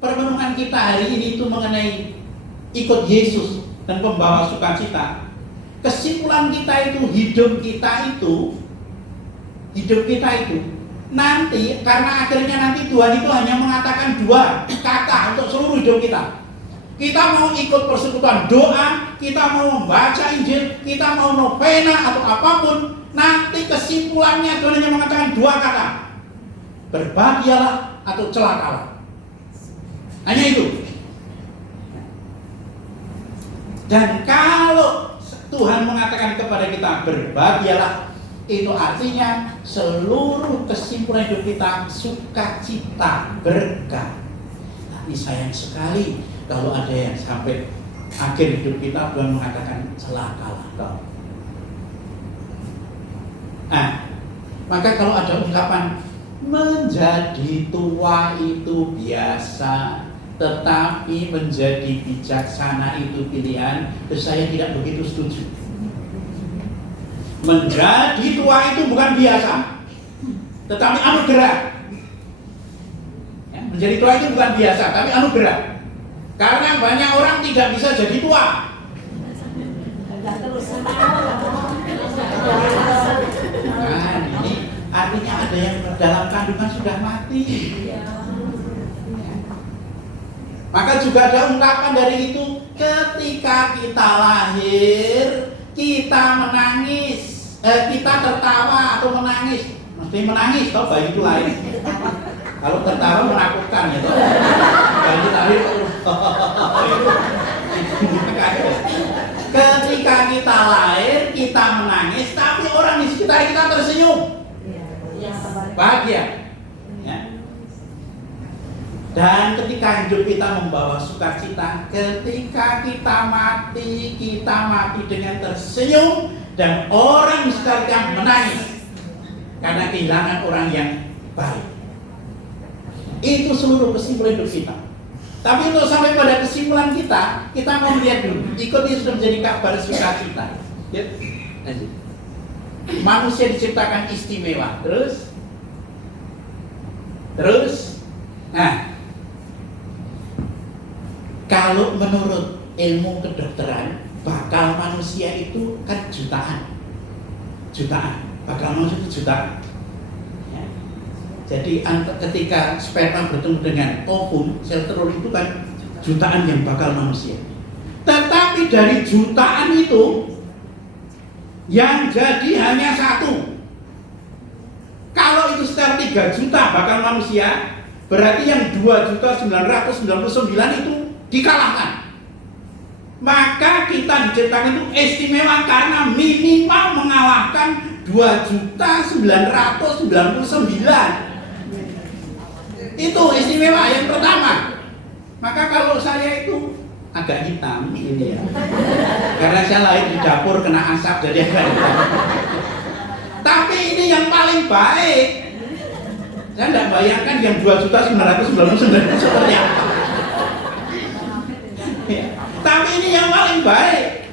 perenungan kita hari ini itu mengenai ikut Yesus dan pembawa sukacita. Kesimpulan kita itu hidup kita itu nanti, karena akhirnya nanti Tuhan itu hanya mengatakan 2 kata untuk seluruh hidup kita. Kita mau ikut persekutuan doa, kita mau membaca Injil, kita mau novena atau apapun, nanti kesimpulannya Tuhan hanya mengatakan 2 kata: berbahagialah atau celakalah. Hanya itu. Dan kalau Tuhan mengatakan kepada kita berbahagialah, itu artinya seluruh kesimpulan hidup kita sukacita, berkah. Tapi sayang sekali kalau ada yang sampai akhir hidup kita Tuhan mengatakan celakalah kau. Nah, maka kalau ada ungkapan menjadi tua itu biasa, tetapi menjadi bijaksana itu pilihan, saya tidak begitu setuju. Menjadi tua itu bukan biasa, tetapi anugerah. Ya, menjadi tua itu bukan biasa, tapi anugerah. Karena banyak orang tidak bisa jadi tua. Nah, ini artinya ada yang dalam kandungan sudah mati. Maka juga ada ungkapan dari itu, ketika kita lahir, kita menangis, kita tertawa atau menangis. Mesti menangis, toh bayi itu lahir. Kalau tertawa menakutkan ya, toh. Bayi lahir, ketika kita lahir, kita menangis, tapi orang di sekitar kita tersenyum, bahagia. Dan ketika hidup kita membawa sukacita, ketika kita mati dengan tersenyum, dan orang di sekitar kita menangis karena kehilangan orang yang baik. Itu seluruh kesimpulan hidup kita. Tapi untuk sampai pada kesimpulan kita mau melihat dulu. Ikut Yesus menjadi kabar sukacita. Ya. Manusia diciptakan istimewa. Terus, nah, kalau menurut ilmu kedokteran, bakal manusia itu kan jutaan, bakal manusia itu jutaan. Ya. Jadi ketika sperma bertemu dengan ovum, sel telur itu kan jutaan yang bakal manusia. Tetapi dari jutaan itu, yang jadi hanya 1. Kalau itu sekitar 3 juta bakal manusia, berarti yang 2.999 itu dikalahkan. Maka kita diciptakan itu istimewa karena minimal mengalahkan 2.999. Itu istimewa yang pertama. Maka kalau saya itu agak hitam ini ya, karena saya lahir di dapur kena asap jadi agak hitam. Tapi ini yang paling baik. Saya tidak bayangkan yang 2.999 seperti apa. Ya. Tapi ini yang paling baik.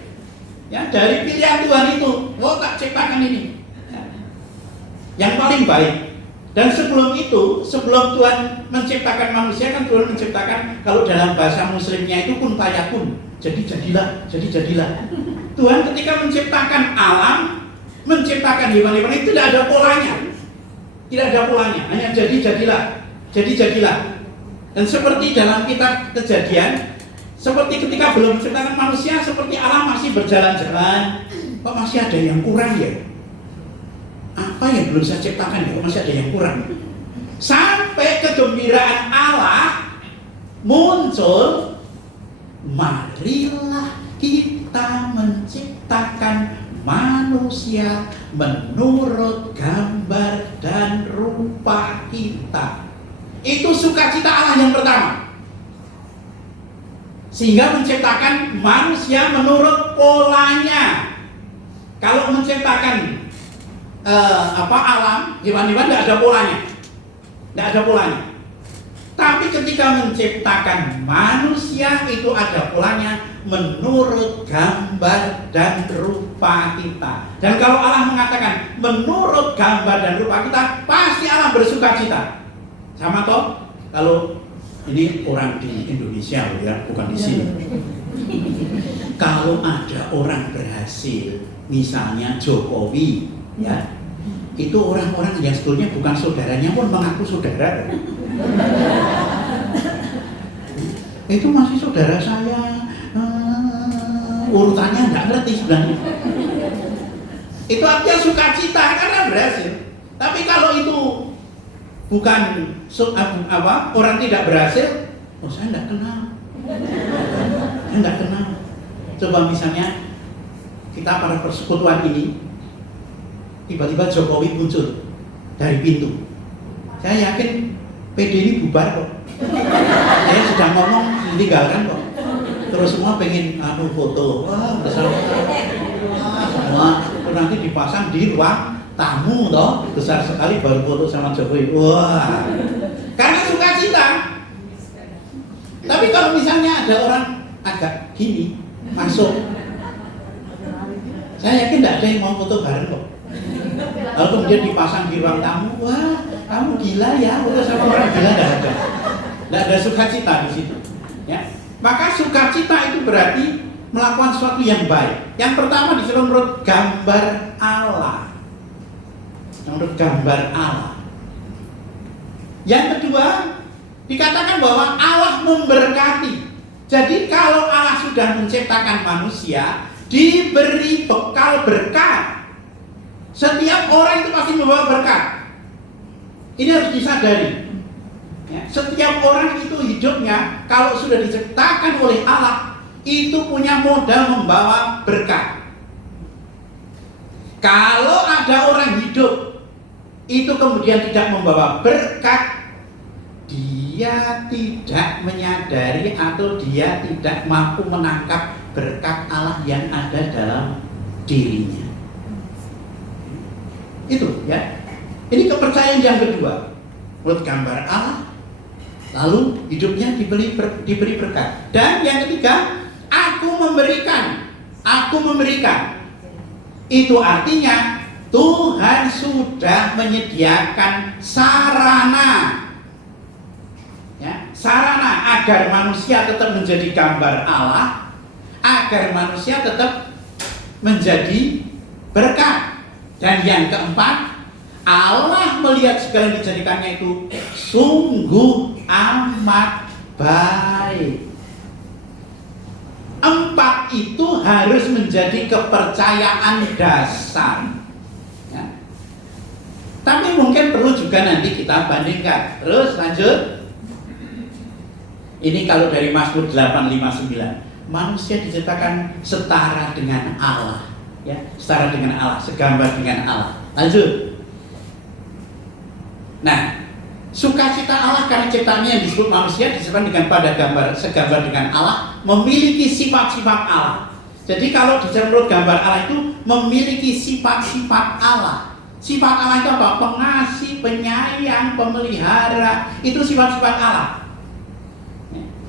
Ya, dari pilihan Tuhan itu, tak ciptakan ini. Ya. Yang paling baik. Dan sebelum itu, sebelum Tuhan menciptakan manusia, kan Tuhan menciptakan, kalau dalam bahasa muslimnya itu kun fayakun. Jadi jadilah. Tuhan ketika menciptakan alam, menciptakan hewan-hewan itu tidak ada polanya. Tidak ada polanya, hanya jadilah. Dan seperti dalam kitab Kejadian, seperti ketika belum menciptakan manusia, seperti alam masih berjalan-jalan, kok masih ada yang kurang ya? Apa yang belum saya ciptakan ya? Kok masih ada yang kurang? Sampai kegembiraan Allah muncul, marilah kita menciptakan manusia menurut gambar dan rupa kita. Itu sukacita Allah yang pertama. Sehingga menciptakan manusia menurut polanya. Kalau menciptakan alam, hewan-hewan tidak ada polanya. Tapi ketika menciptakan manusia itu ada polanya menurut gambar dan rupa kita. Dan kalau Allah mengatakan menurut gambar dan rupa kita, pasti Allah bersukacita. Sama toh, kalau Ini orang di Indonesia ya, bukan di sini. Kalau ada orang berhasil, misalnya Jokowi, ya, itu orang-orang yang sebetulnya bukan saudaranya pun mengaku saudara. Itu masih saudara saya, urutannya nggak ngerti sebenarnya. Itu artinya sukacita karena berhasil. Tapi kalau itu bukan orang tidak berhasil, oh saya nggak kenal. Saya nggak kenal. Coba misalnya kita pada persekutuan ini, tiba-tiba Jokowi muncul dari pintu. Saya yakin PD ini bubar kok. Saya sedang ngomong ditinggalkan kok. Terus semua pengen foto. Wah, bersama. Semua nanti dipasang di ruang tamu toh, besar sekali baru foto sama Jokowi. Wah. Karena sukacita. Tapi kalau misalnya ada orang agak gini masuk, saya yakin tidak ada yang mau foto bareng kok. Lalu kemudian dipasang di ruang tamu, wah kamu gila ya, foto sama orang gila, tidak ada sukacita di situ. Ya. Maka sukacita itu berarti melakukan sesuatu yang baik. Yang pertama disuruh menurut gambar Allah. Menurut gambar Allah. Yang kedua dikatakan bahwa Allah memberkati. Jadi kalau Allah sudah menciptakan manusia, diberi bekal berkat. Setiap orang itu pasti membawa berkat. Ini harus disadari. Ya, setiap orang itu hidupnya kalau sudah diciptakan oleh Allah itu punya modal membawa berkat. Kalau ada orang hidup itu kemudian tidak membawa berkat, dia tidak menyadari atau dia tidak mampu menangkap berkat Allah yang ada dalam dirinya. Itu ya. Ini kepercayaan yang kedua. Menurut gambar Allah, lalu hidupnya diberi berkat. Dan yang ketiga, aku memberikan. Itu artinya Tuhan sudah menyediakan sarana. Ya, sarana agar manusia tetap menjadi gambar Allah, agar manusia tetap menjadi berkat. Dan yang keempat, Allah melihat segala yang dijadikannya itu sungguh amat baik. Empat itu harus menjadi kepercayaan dasar. Ya. Tapi mungkin perlu juga nanti kita bandingkan. Terus lanjut. Ini kalau dari Mazmur 8:5-9, manusia diciptakan setara dengan Allah. Ya, setara dengan Allah, segambar dengan Allah. Lanjut. Nah, sukacita Allah karena ciptaannya yang disebut manusia disebut dengan pada gambar, segambar dengan Allah, memiliki sifat-sifat Allah. Jadi kalau menurut gambar Allah itu memiliki sifat-sifat Allah. Sifat Allah itu apa? Pengasih, penyayang, pemelihara. Itu sifat-sifat Allah.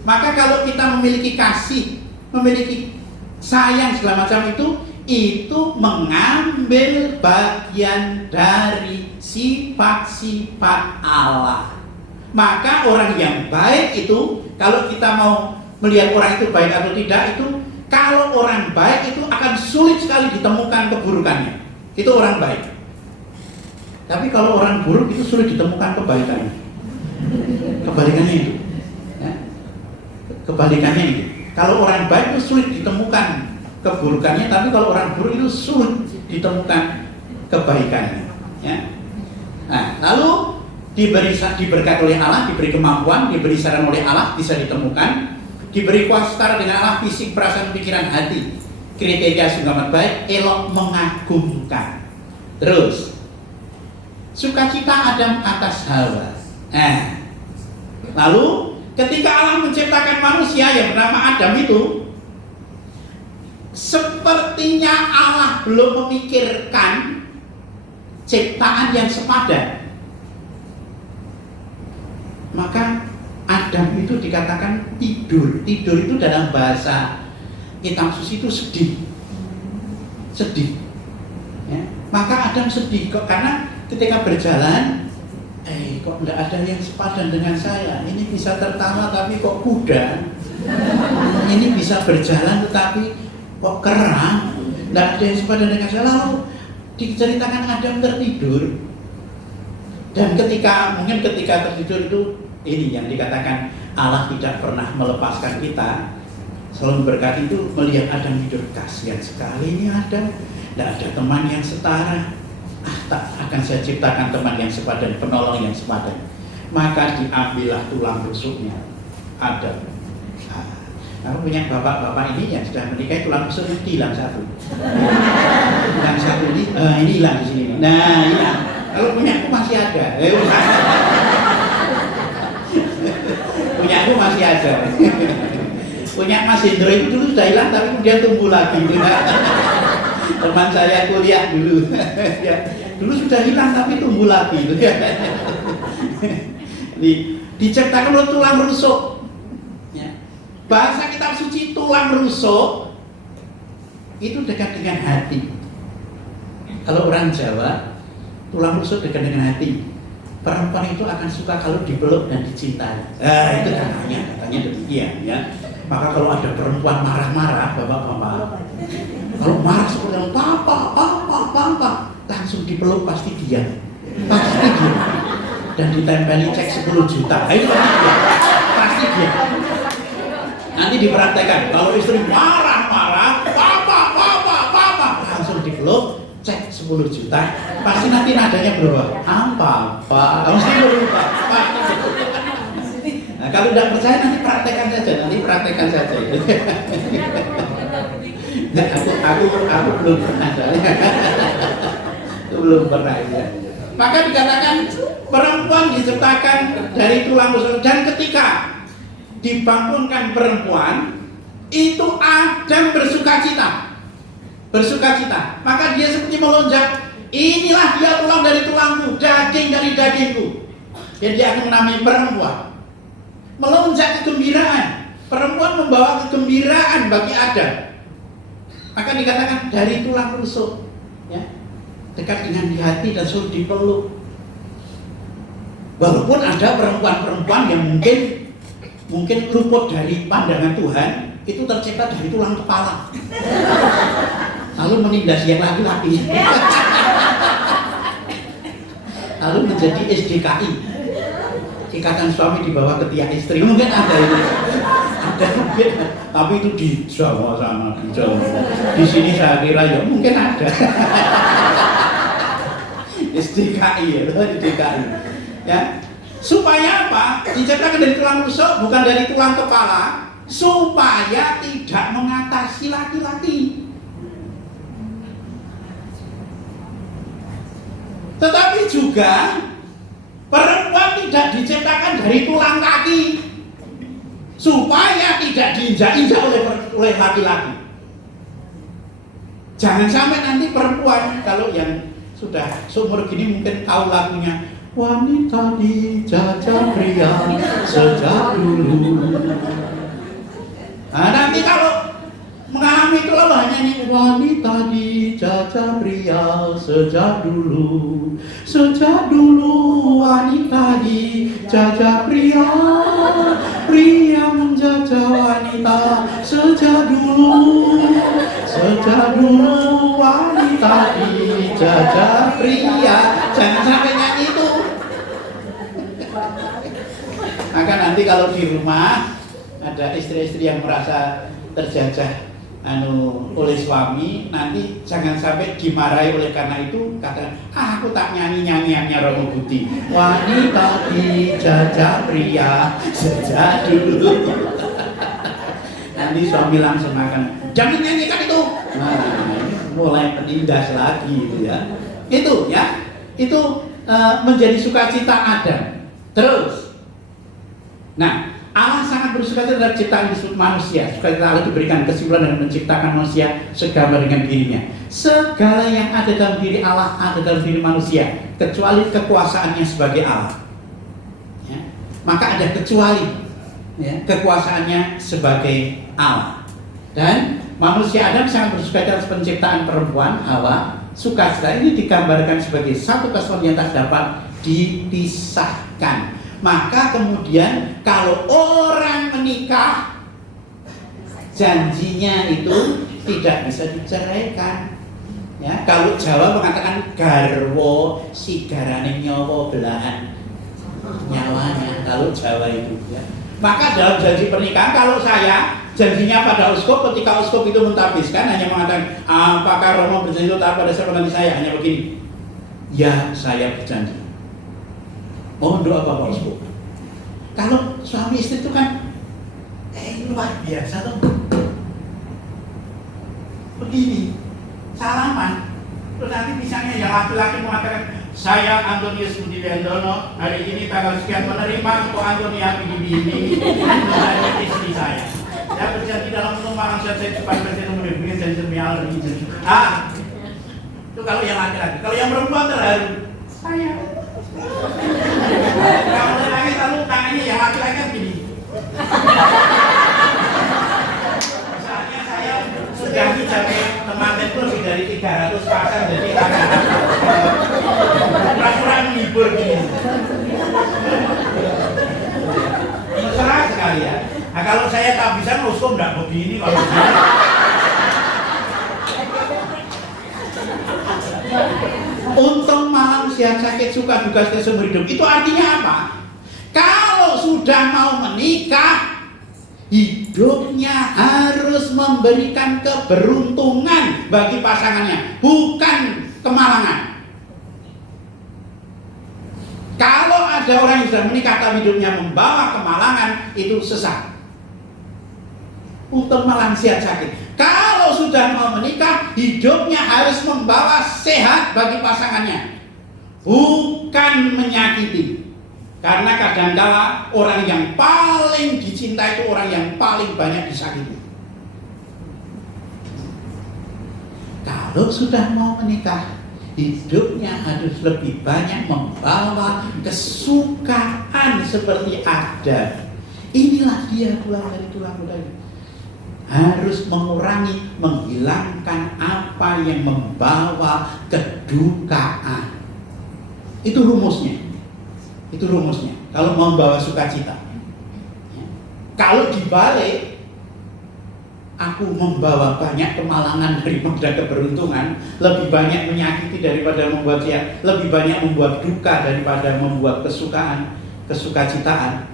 Maka kalau kita memiliki kasih, memiliki sayang segala macam itu mengambil bagian dari sifat-sifat Allah. Maka orang yang baik itu, kalau kita mau melihat orang itu baik atau tidak, itu kalau orang baik itu akan sulit sekali ditemukan keburukannya. Itu orang baik. Tapi kalau orang buruk itu sulit ditemukan kebaikannya. Kebalikannya itu. Ya. Kebalikannya itu. Kalau orang baik itu sulit ditemukan keburukannya, tapi kalau orang buruk itu sulit ditemukan kebaikannya. Ya. Nah, lalu diberkat oleh Allah, diberi kemampuan, diberi saran oleh Allah, bisa ditemukan, diberi kuasa setara dengan Allah, fisik, perasaan, pikiran, hati, kriteria sungguh amat baik, elok, mengagumkan. Terus, sukacita Adam atas Hawa. Nah, lalu ketika Allah menciptakan manusia yang bernama Adam itu, sepertinya Allah belum memikirkan ciptaan yang sepadan. Maka Adam itu dikatakan tidur. Tidur itu dalam bahasa kitab suci itu sedih. Ya. Maka Adam sedih kok, karena ketika berjalan kok nggak ada yang sepadan dengan saya. Ini bisa tertawa tapi kok kuda. Ini bisa berjalan tetapi kok kerang. Nggak ada yang sepadan dengan saya. Lalu diceritakan Adam tertidur. Dan mungkin ketika tertidur itu, ini yang dikatakan Allah tidak pernah melepaskan kita. Selalu berkati itu melihat Adam tidur, kasihan sekali ini Adam, tidak ada teman yang setara. Tak akan saya ciptakan teman yang sepadan, penolong yang sepadan. Maka diambillah tulang rusuknya Adam. Aku punya bapak-bapak ini yang sudah menikah, tulang rusuknya hilang satu. Hilang satu ini hilang di sini. Nah hilang. Kalau punya aku masih ada. Punya aku masih ada. Punya Mas Hendro itu dulu sudah hilang tapi kemudian tumbuh lagi. Teman saya kuliah dulu. Ya, dulu sudah hilang tapi tumbuh lagi. Diciptakan oleh tulang rusuk. Ya. Bahasa kitab suci tulang rusuk itu dekat dengan hati. Kalau orang Jawa, tulang rusuk dekat dengan hati. Perempuan itu akan suka kalau dipeluk dan dicintai. Itu katanya demikian ya. Maka kalau ada perempuan marah-marah, bapak-bapak, kalau marah seperti yang papa, langsung dipeluk pasti diam. Dan ditempeli cek 10 juta. Itu pasti diam. Nanti dipraktekkan. Kalau istri marah-marah, papa, langsung dipeluk, cek 10 juta. Pasti nanti nadanya berubah. Apa? Mesti berubah. Nah, kalau tidak percaya nanti praktekkan saja. Nah, aku belum pernah soalnya. Belum pernah ya. Maka dikatakan perempuan diciptakan dari tulang rusuk, dan ketika dibangunkan perempuan itu Adam bersukacita. Maka dia seperti melonjak. Inilah dia tulang dari tulangku, daging dari dagingku. Jadi dia akan menamai perempuan. Melonjak kegembiraan. Perempuan membawa kegembiraan bagi Adam. Maka dikatakan dari tulang rusuk, ya, dekat dengan di hati dan suruh dipeluk. Walaupun ada perempuan-perempuan yang mungkin luput dari pandangan Tuhan, itu tercipta dari tulang kepala, lalu menindas yang laki-laki, lalu menjadi SDKI. Ikatan suami dibawa ke tiang istri, mungkin ada itu, mungkin, tapi itu di Jawa sana, di Jawa. Di sini saya kira ya mungkin ada. SDKI ya, SDKI. Ya, supaya apa? Diciptakan dari tulang rusuk, bukan dari tulang kepala, supaya tidak mengatasi laki-laki. Tetapi juga perempuan tidak diciptakan dari tulang kaki supaya tidak diinjak-injak oleh laki-laki. Jangan sampai nanti perempuan, kalau yang sudah seumur gini mungkin tahu lagunya, wanita dijajah pria sejak dulu. Nah, nanti kalau mengalami itu lalu hanya ini, wanita dijajah pria sejak dulu wanita dijajah pria menjajah wanita sejak dulu wanita dijajah pria. Jangan sampai nyanyi itu. Maka nanti kalau di rumah ada istri-istri yang merasa terjajah oleh suami, nanti jangan sampai dimarahi oleh karena itu, kata aku tak nyanyi-nyanyiannya Romo Budi, wanita dijajah pria sejak dulu. Nanti suami langsung akan, jangan nyanyikan itu. Nah, mulai penindas lagi itu ya. Itu menjadi sukacita Adam. Terus, nah, Allah sangat bersukacita terhadap ciptaan manusia. Sukacita Allah diberikan kesimpulan dengan menciptakan manusia segambar dengan dirinya. Segala yang ada dalam diri Allah ada dalam diri manusia, kecuali kekuasaannya sebagai Allah. Ya. Maka ada kecuali ya, kekuasaannya sebagai Allah. Dan manusia Adam sangat bersukacita atas penciptaan perempuan Hawa. Sukacita ini digambarkan sebagai satu kesatuan yang tak dapat dipisah. menikahkan. Maka kemudian kalau orang menikah, janjinya itu tidak bisa diceraikan. Ya, kalau Jawa mengatakan garwo sigarane nyawa belahan nyawanya, kalau Jawa itu ya. Maka dalam janji pernikahan, kalau saya janjinya pada uskup, ketika uskup itu mentabiskan hanya mengatakan apakah Romo berjanji pada siapa nanti saya, hanya begini, ya saya berjanji. Mohon doa Bapak Uskup. Kalau suami istri itu kan luar biasa tuh. Begini, salaman. Terus nanti misalnya yang laki-laki mengatakan, saya Antonius Budi Wiandono hari ini tanggal sekian menerima untuk Antoni Habibie ini menjadi istri saya. Saya berjanji dalam perumpamaan saya supaya presiden memberikan janji demi Allah ini. Itu kalau yang laki-laki. Kalau yang perempuan terharu, saya. Kalau nangis lalu tangannya yang laki-laki kan gini. Misalnya saya sudah dijaga teman itu lebih dari 300 pasang, jadi pura-pura menghibur gini. Mesra sekali ya. Nah kalau saya tak bisa nguskum enggak begini kalau begini. Untung malam siang sakit suka duka setia seumur hidup. Itu artinya apa? Kalau sudah mau menikah, hidupnya harus memberikan keberuntungan bagi pasangannya, bukan kemalangan. Kalau ada orang yang sudah menikah tapi hidupnya membawa kemalangan, itu sesat. Untung malam siang sakit. Kalau sudah mau menikah, hidupnya harus membawa sehat bagi pasangannya, bukan menyakiti. Karena kadangkala orang yang paling dicinta itu orang yang paling banyak disakiti. Kalau sudah mau menikah, hidupnya harus lebih banyak membawa kesukaan seperti ada. Inilah dia pulang dari tulang rusuknya. Harus mengurangi, menghilangkan apa yang membawa kedukaan. Itu rumusnya. Itu rumusnya. Kalau mau membawa sukacita. Ya. Kalau dibalik, aku membawa banyak kemalangan daripada keberuntungan, lebih banyak menyakiti daripada membuat dia, lebih banyak membuat duka daripada membuat kesukaan, kesukacitaan.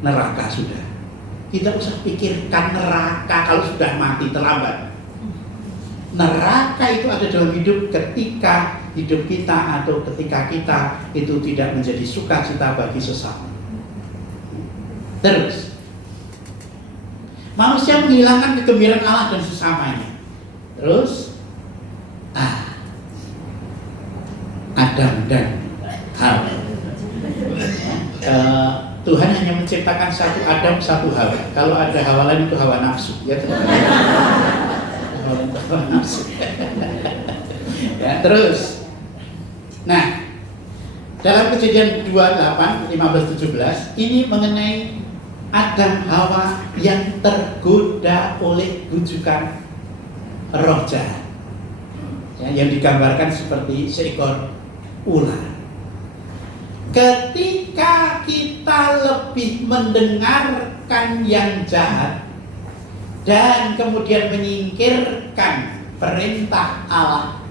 Neraka sudah. Tidak usah pikirkan neraka kalau sudah mati, terlambat. Neraka itu ada dalam hidup ketika hidup kita atau ketika kita itu tidak menjadi sukacita bagi sesama. Terus, manusia menghilangkan kegembiraan Allah dan sesamanya. Terus, Adam dan Hawa. Tuhan hanya menciptakan satu Adam, satu Hawa. Kalau ada Hawa lain itu hawa nafsu, ya. Hawa nafsu. Ya, terus. Nah, dalam Kejadian 28, 15-17 ini mengenai Adam Hawa yang tergoda oleh bujukan roh jahat, ya, yang digambarkan seperti seekor ular. Ketika kita lebih mendengarkan yang jahat dan kemudian menyingkirkan perintah Allah,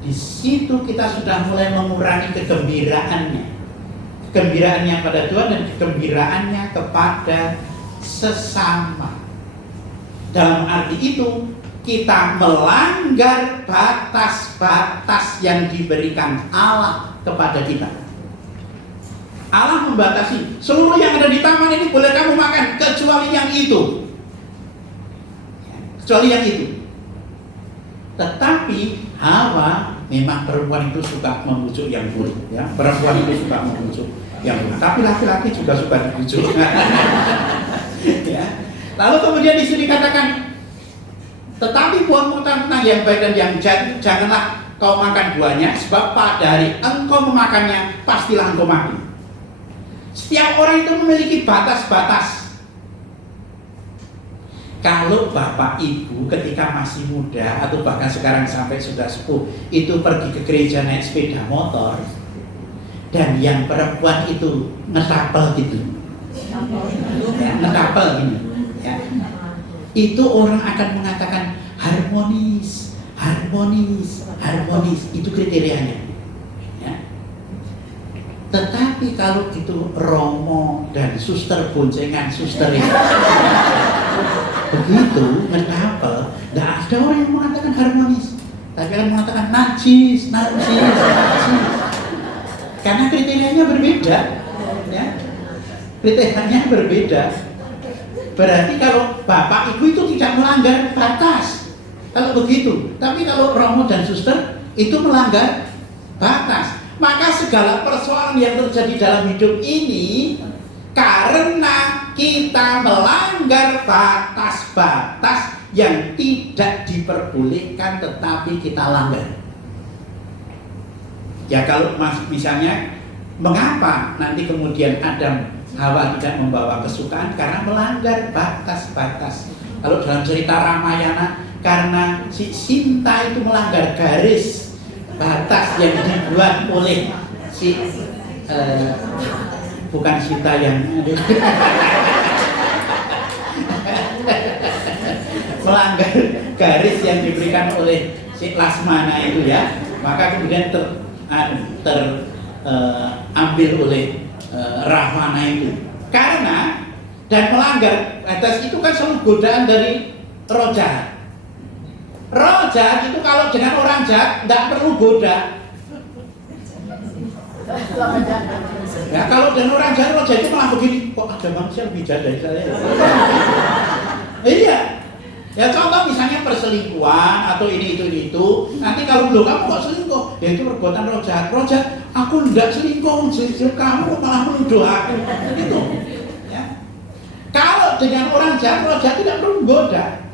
di situ kita sudah mulai mengurangi kegembiraannya. Kegembiraannya pada Tuhan dan kegembiraannya kepada sesama. Dalam arti itu, kita melanggar batas-batas yang diberikan Allah kepada kita. Allah membatasi seluruh yang ada di taman ini boleh kamu makan kecuali yang itu, kecuali yang itu. Tetapi Hawa memang perempuan itu suka membujuk yang buruk, ya. Perempuan itu suka membujuk yang buruk. Tapi laki-laki juga suka dibujuk. Ya. Lalu kemudian di sini dikatakan, tetapi buahmu tentang yang baik dan yang jahat, janganlah kau makan buahnya, sebab pada hari engkau memakannya pastilah engkau mati. Setiap orang itu memiliki batas-batas. Kalau bapak ibu ketika masih muda atau bahkan sekarang sampai sudah sepuh itu pergi ke gereja naik sepeda motor, dan yang perempuan itu ngetapel gitu, ya, ngetapel gini, ya. Itu orang akan mengatakan harmonis, harmonis, harmonis, itu kriterianya. Ya. Tetapi kalau itu Romo dan suster boncengan, suster itu begitu ngetapel, tidak ada orang yang mengatakan harmonis, tapi orang mengatakan najis, najis, najis. Karena kriterianya berbeda, ya. Kriterianya berbeda. Berarti kalau bapak ibu itu tidak melanggar batas, kalau begitu. Tapi kalau Romo dan suster itu melanggar batas. Maka segala persoalan yang terjadi dalam hidup ini karena kita melanggar batas-batas yang tidak diperbolehkan tetapi kita langgar. Ya kalau misalnya mengapa nanti kemudian Adam Hawa tidak membawa kesukaan? Karena melanggar batas-batas. Kalau dalam cerita Ramayana, karena si Sinta itu melanggar garis batas yang dibuat oleh si bukan Sinta yang melanggar garis yang diberikan oleh si Lasmana itu, ya, maka kemudian terambil oleh Rahwana itu. Karena dan melanggar batas itu kan selalu godaan dari roh jahat. Roh jahat itu kalau dengan orang jahat tidak perlu goda. Ya kalau dengan orang jahat, roh jahat itu malah begini, kok ada manusia lebih jahat dari saya? Iya. Ya contoh misalnya perselingkuhan atau ini itu. Nanti kalau belum kamu kok selingkuh, ya itu perbuatan roh jahat. Roh jahat, aku tidak selingkuh, kamu malah menuduh aku. Gitu. Ya. Kalau dengan orang jahat, roh jahat tidak perlu menggoda.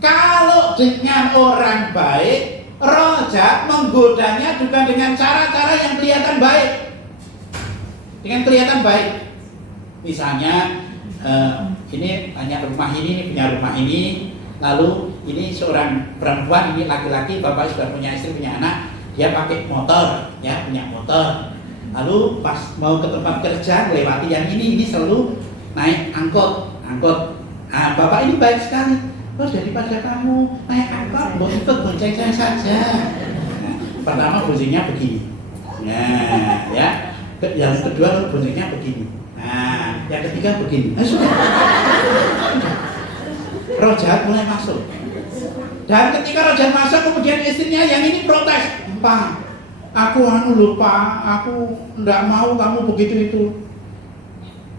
Kalau dengan orang baik, roh jahat menggodanya juga dengan cara-cara yang kelihatan baik. Dengan kelihatan baik. Misalnya ini hanya rumah ini punya rumah ini. Lalu ini seorang perempuan, ini laki-laki, bapak sudah punya istri, punya anak, dia pakai motor, ya punya motor. Lalu pas mau ke tempat kerja, melewati yang ini selalu naik angkot. Nah, bapak ini baik sekali. Oh, daripada kamu naik angkot, mau ikut bonceng saya saja. Nah, pertama boncengnya begini. Nah, ya. Yang kedua boncengnya begini. Nah, yang ketiga begini. Nah, sudah. Roh jahat mulai masuk. Dan ketika roh jahat masuk, kemudian istrinya yang ini protes, "Pak, aku lupa, aku enggak mau kamu begitu itu."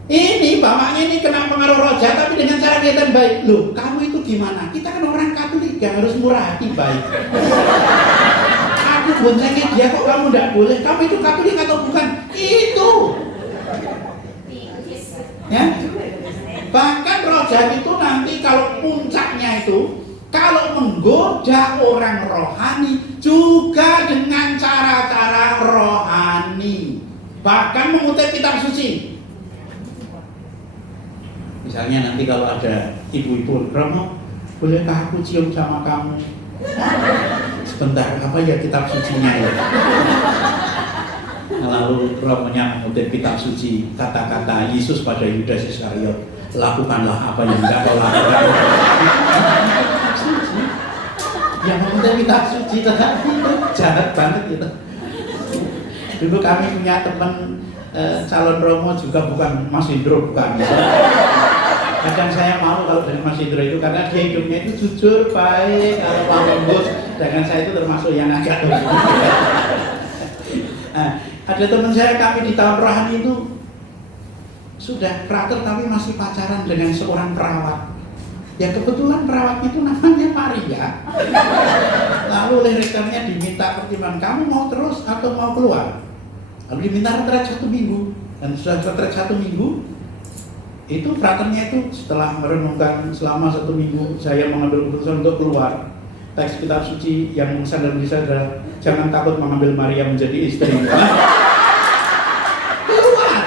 Ini bapaknya ini kena pengaruh roh jahat tapi dengan cara kelihatan baik. Loh, kamu itu gimana? Kita kan orang Katolik yang harus murah hati baik. Aku boncengin dia kok kamu enggak boleh? Kamu itu Katolik atau bukan? Itu. Ya. Bahkan roh jahat itu nanti kalau puncaknya itu, kalau menggoda orang rohani juga dengan cara-cara rohani. Bahkan mengutip kitab suci. Misalnya nanti kalau ada ibu-ibu, "Romo, bolehkah aku cium sama kamu?" Sebentar, apa ya kitab sucinya ya? Lalu Romonya mengutip kitab suci, kata-kata Yesus pada Yudas Iskariot, "Lakukanlah apa yang tidak kau lakukan." Yang mengutip kitab suci tetapi jahat banget gitu. Dulu kami punya teman calon Romo juga bukan Mas Indro, bukan. Kadang saya malu kalau dari Mas Indro itu karena dia hidupnya itu jujur, baik, kalau mau lembut. Dengan saya itu termasuk yang agak ada teman saya, kami di tahun rohani itu sudah frater tapi masih pacaran dengan seorang perawat. Ya kebetulan perawatnya itu namanya Maria. Lalu oleh rektornya diminta pertimbangan, "Kamu mau terus atau mau keluar?" Lalu diminta retret 1 minggu. Dan sudah retret 1 minggu, itu fraternya itu setelah merenungkan selama 1 minggu, saya mengambil keputusan untuk keluar. Teks kitab suci yang sadar bisa adalah, "Jangan takut mengambil Maria menjadi istri." Keluar.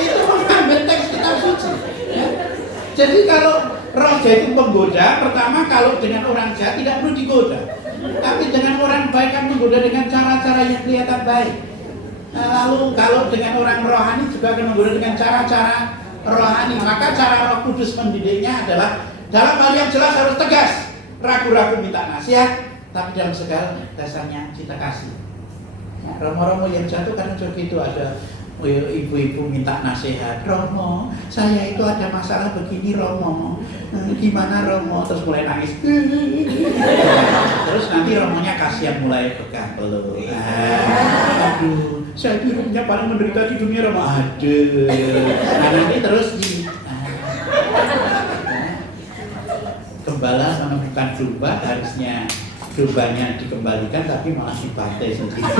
Itu mengambil teks kitab suci. Ya. Jadi kalau roh jahat itu menggoda, pertama kalau dengan orang jahat tidak perlu digoda. Tapi dengan orang baik kan menggoda dengan cara-cara yang kelihatan baik. Nah, lalu kalau dengan orang rohani juga akan menggoda dengan cara-cara rohani. Maka cara Roh Kudus mendidiknya adalah dalam hal yang jelas harus tegas. Ragu-ragu minta nasihat, tapi dalam segala dasarnya cinta kasih. Ya, romo-romo yang jatuh karena juga itu ada ibu-ibu minta nasihat, Romo, saya itu ada masalah begini Romo, gimana Romo, terus mulai nangis, terus nanti Romonya kasihan mulai pegang peluk, aduh, saya hidupnya paling menderita di dunia Romo, aduh, nah nanti terus gembala menemukan jubah, harusnya jubahnya dikembalikan tapi malah dibantai sendiri.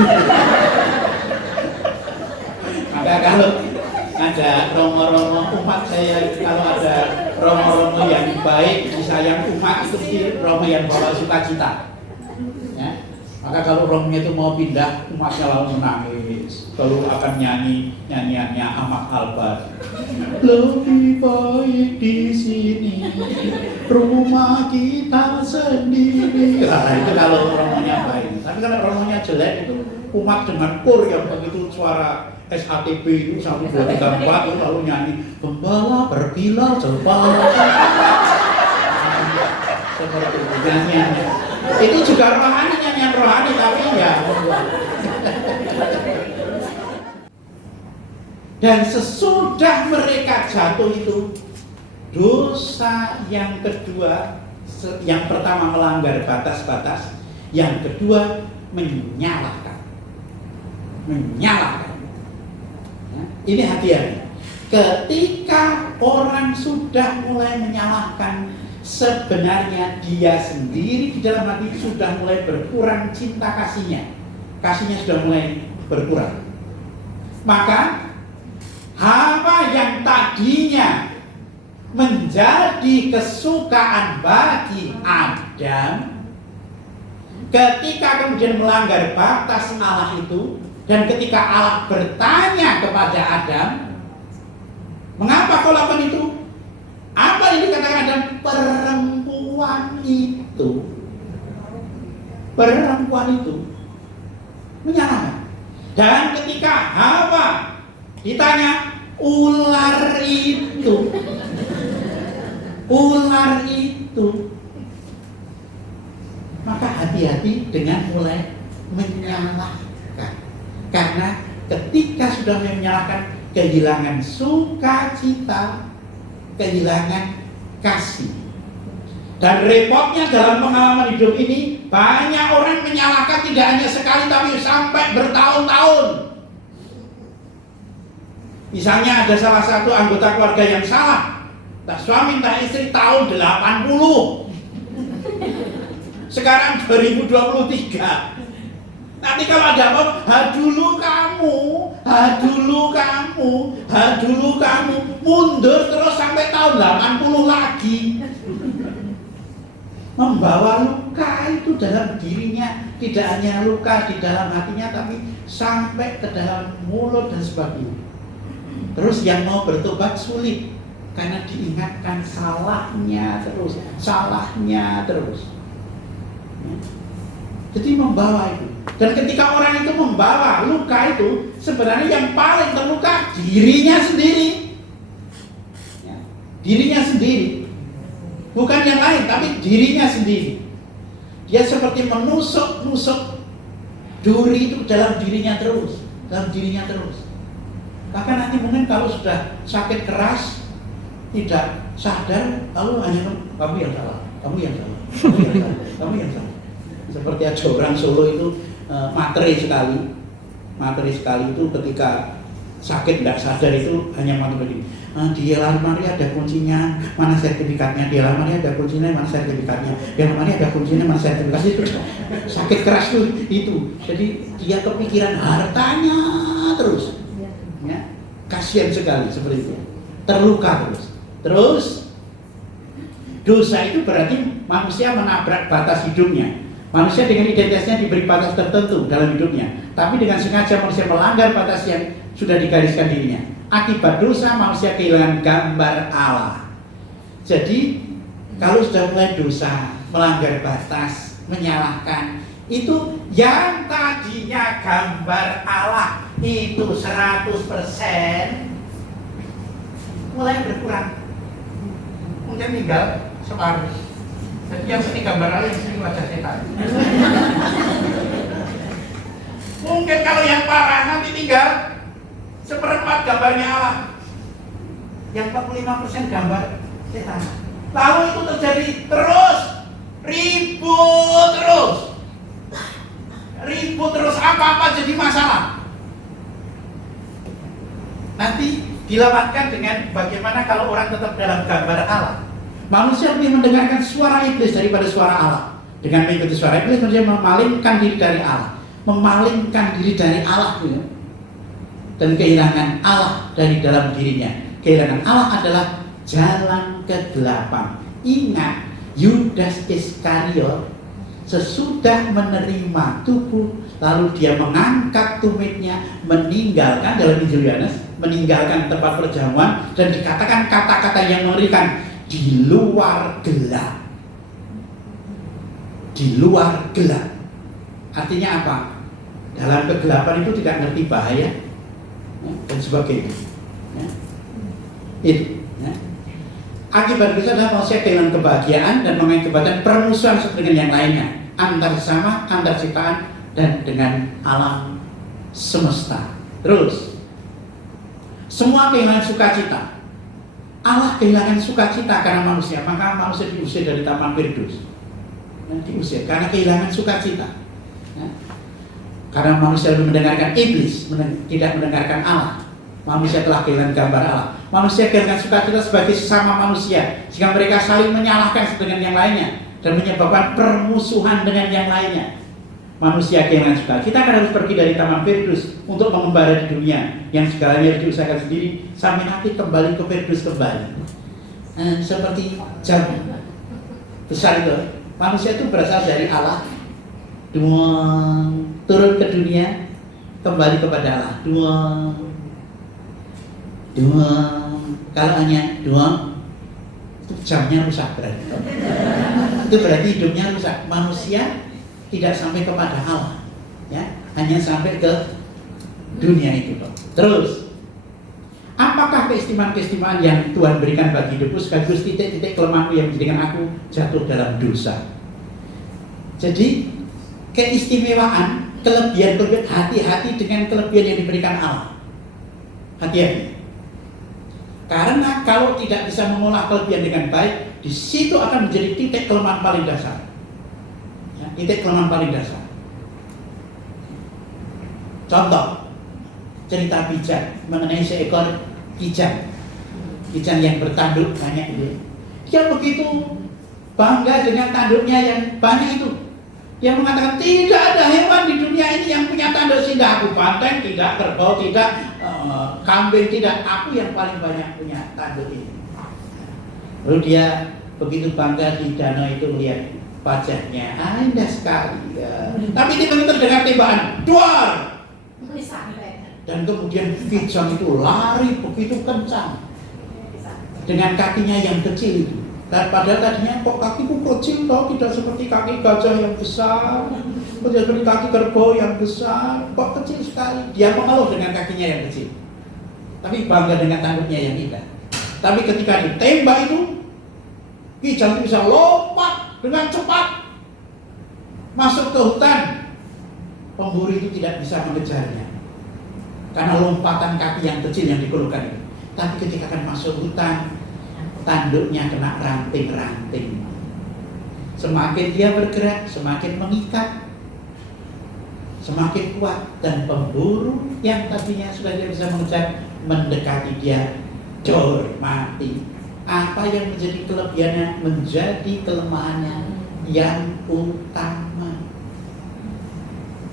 Maka kalau ada romo-romo umat saya, kalau ada romo-romo yang baik, disayang umat, itu mesti romo yang bawa sukacita. Ya. Maka kalau romonya itu mau pindah, umatnya lalu menangis. Kalau akan nyanyiannya Amak Albar. Lebih baik di sini, rumah kita sendiri. Nah, itu kalau romonya baik. Tapi kalau romonya jelek itu umat dengan kur yang begitu suara SHTP itu 1, 2, 3, 4 lalu nyanyi gembala berkilau cepat seperti itu nyanyiannya. Itu juga rohani, nyanyian rohani tapi ya. Dan sesudah mereka jatuh itu, dosa yang kedua, yang pertama melanggar batas-batas, yang kedua menyalahkan. Ini hati-hati. Ketika orang sudah mulai menyalahkan, sebenarnya dia sendiri di dalam hati sudah mulai berkurang cinta kasihnya. Kasihnya sudah mulai berkurang. Maka apa yang tadinya menjadi kesukaan bagi Adam, ketika kemudian melanggar batas Allah itu, dan ketika Allah bertanya kepada Adam, mengapa kau lakukan itu? Apa yang dikatakan Adam? Perempuan itu menyalahkan. Dan ketika Hawa ditanya, ular itu, maka hati-hati dengan mulai menyalahkan. Karena ketika sudah menyalahkan, kehilangan sukacita, kehilangan kasih. Dan repotnya dalam pengalaman hidup ini, banyak orang menyalahkan tidak hanya sekali tapi sampai bertahun-tahun. Misalnya ada salah satu anggota keluarga yang salah, tak suami tak istri tahun 80, sekarang 2023. Nanti kalau ada apa, dulu kamu, mundur terus sampai tahun 80 lagi. Membawa luka itu dalam dirinya, tidak hanya luka di dalam hatinya, tapi sampai ke dalam mulut dan sebagainya. Terus yang mau bertobat sulit, karena diingatkan salahnya terus. Jadi membawa itu. Dan ketika orang itu membawa luka itu, sebenarnya yang paling terluka dirinya sendiri. Ya, dirinya sendiri. Bukan yang lain, tapi dirinya sendiri. Dia seperti menusuk duri itu dalam dirinya terus. Bahkan nanti mungkin kalau sudah sakit keras, tidak sadar, lalu hanya kamu yang salah. Seperti ada orang Solo itu materi sekali itu ketika sakit tidak sadar itu hanya mati begini. Di lemari ada kuncinya, mana sertifikatnya? Di lemari ada kuncinya, mana sertifikatnya? Di lemari ada kuncinya, mana sertifikatnya? Itu sakit keras itu. Jadi dia kepikiran hartanya terus. Ya, kasihan sekali seperti itu. Terluka terus. Dosa itu berarti manusia menabrak batas hidupnya. Manusia dengan identitasnya diberi batas tertentu dalam hidupnya, tapi dengan sengaja manusia melanggar batas yang sudah digariskan dirinya. Akibat dosa manusia kehilangan gambar Allah. Jadi kalau sudah mulai dosa, melanggar batas, menyalahkan. Itu yang tadinya gambar Allah itu 100% mulai berkurang. Mungkin tinggal separuh. Jadi yang seni gambar Allah, yang seni wajah setan. Mungkin kalau yang parah nanti tinggal seperempat gambarnya Allah. Yang 45% gambar setan. Lalu itu terjadi terus, ribut terus, apa-apa jadi masalah. Nanti dilamatkan dengan bagaimana kalau orang tetap dalam gambar Allah. Manusia lebih mendengarkan suara iblis daripada suara Allah. Dengan mengikuti suara iblis, manusia memalingkan diri dari Allah, memalingkan diri dari Allah itu, dan kehilangan Allah dari dalam dirinya. Kehilangan Allah adalah jalan kegelapan. Ingat, Yudas Iskariot sesudah menerima tubuh, lalu dia mengangkat tumitnya, meninggalkan, dalam Injil Yohanes, meninggalkan tempat perjamuan, dan dikatakan kata-kata yang mengerikan, di luar gelap. Di luar gelap. Artinya apa? Dalam kegelapan itu tidak ngerti bahaya, ya, dan sebagainya. Ya. Itu. Ya. Akibat itu adalah manusia kehilangan kebahagiaan dan mengakibatkan permusuhan satu dengan yang lainnya, antar sesama, antar ciptaan, dan dengan alam semesta. Terus, semua kehilangan sukacita. Allah kehilangan sukacita karena manusia, maka manusia diusir dari Taman Firdaus. Diusir karena kehilangan sukacita. Karena manusia lebih mendengarkan iblis, tidak mendengarkan Allah. Manusia telah kehilangan gambar Allah. Manusia kehilangan sukacita sebagai sesama manusia, sehingga mereka saling menyalahkan satu dengan yang lainnya dan menyebabkan permusuhan dengan yang lainnya. Manusia kehilangan sukacita karena harus pergi dari Taman Firdaus untuk mengembara di dunia yang segalanya harus diusahakan sendiri sampai nanti kembali ke Firdaus kembali. Seperti jam besar itu, manusia itu berasal dari Allah, turun ke dunia, kembali kepada Allah, kalau hanya doang, itu jamnya rusak berarti. Itu berarti hidupnya rusak. Manusia tidak sampai kepada Allah, ya, hanya sampai ke dunia itu. Terus, apakah keistimewaan-keistimewaan yang Tuhan berikan bagi hidupku sekaligus titik-titik kelemahanku yang menjadikan aku jatuh dalam dosa? Jadi, keistimewaan, kelebihan, hati-hati dengan kelebihan yang diberikan Allah. Hati-hati. Karena kalau tidak bisa mengolah kelebihan dengan baik, di situ akan menjadi titik kelemahan paling dasar. Ya, titik kelemahan paling dasar. Contoh, cerita Pijan mengenai seekor Pijan yang bertanduk banyak itu. Dia begitu bangga dengan tanduknya yang banyak itu. Dia mengatakan tidak ada hewan di dunia ini yang punya tanduk sehingga aku banteng, tidak kerbau, tidak kambing, tidak, aku yang paling banyak punya tanduk ini. Lalu dia begitu bangga di danau itu melihat wajahnya indah sekali, ya. Tapi tiba-tiba terdengar tembakan, duar. Dan kemudian Pijan itu lari begitu kencang dengan kakinya yang kecil itu. Dan padahal tadinya kok kakiku kecil toh, tidak seperti kaki gajah yang besar, tidak seperti kaki kerbau yang besar, kok kecil sekali. Dia mengeluh dengan kakinya yang kecil, tapi bangga dengan tanduknya yang indah. Tapi ketika ditembak itu, Pijan itu bisa lompat dengan cepat masuk ke hutan. Pemburu itu tidak bisa mengejarnya karena lompatan kaki yang kecil yang dikeluhkan itu. Tapi ketika akan masuk hutan, tanduknya kena ranting-ranting. Semakin dia bergerak, semakin mengikat, semakin kuat, dan pemburu yang tadinya sudah tidak bisa mengejar mendekati dia, jor, mati. Apa yang menjadi kelebihannya menjadi kelemahannya yang utama.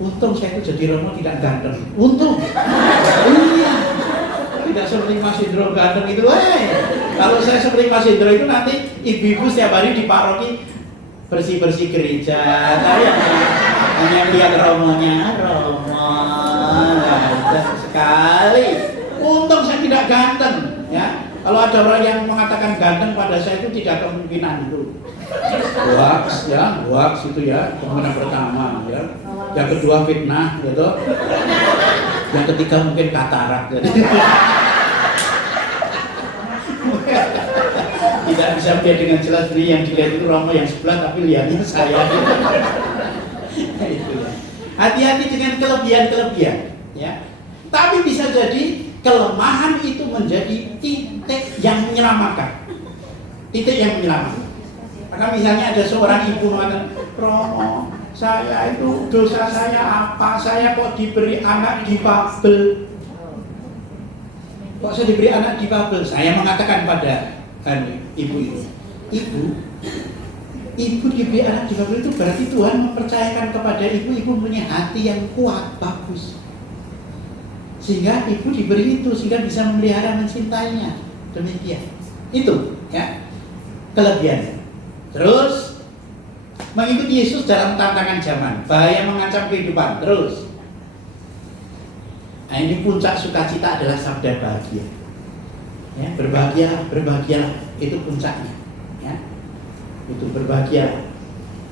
Untung saya itu jadi romo tidak ganteng. Untung. Iya. Tidak seperti Mas Indro ganteng itu. Kalau saya seperti Mas Indro itu nanti ibu-ibu setiap hari di paroki bersih-bersih gereja. Saya hanya lihat romonya, romo ganteng sekali. Untung saya tidak ganteng, ya. Kalau ada orang yang mengatakan ganteng pada saya itu tidak kemungkinan itu. Hoax ya, hoax itu ya, kemungkinan pertama ya. Yang kedua fitnah gitu. Yang ketiga mungkin katarak gitu. Tidak bisa melihat dengan jelas, jadi yang dilihat itu Romo yang sebelah tapi lihatnya saya. Itu ya. Hati-hati dengan kelebihan-kelebihan ya. Tapi bisa jadi kelemahan itu menjadi titik yang menyelamatkan. Titik yang menyelamatkan. Maka misalnya ada seorang ibu mengatakan, Romo, saya itu dosa saya apa? Saya kok diberi anak difabel? Kok saya diberi anak difabel? Saya mengatakan pada ibu itu, ibu diberi anak difabel itu berarti Tuhan mempercayakan kepada ibu punya hati yang kuat, bagus. Sehingga ibu diberi itu, sehingga bisa memelihara, mencintainya. Demikian. Itu ya kelebihannya. Terus mengikuti Yesus dalam tantangan zaman, bahaya mengancam kehidupan. Terus, nah ini puncak sukacita adalah sabda bahagia. Ya, berbahagialah, berbahagialah, itu puncaknya. Ya, itu berbahagialah.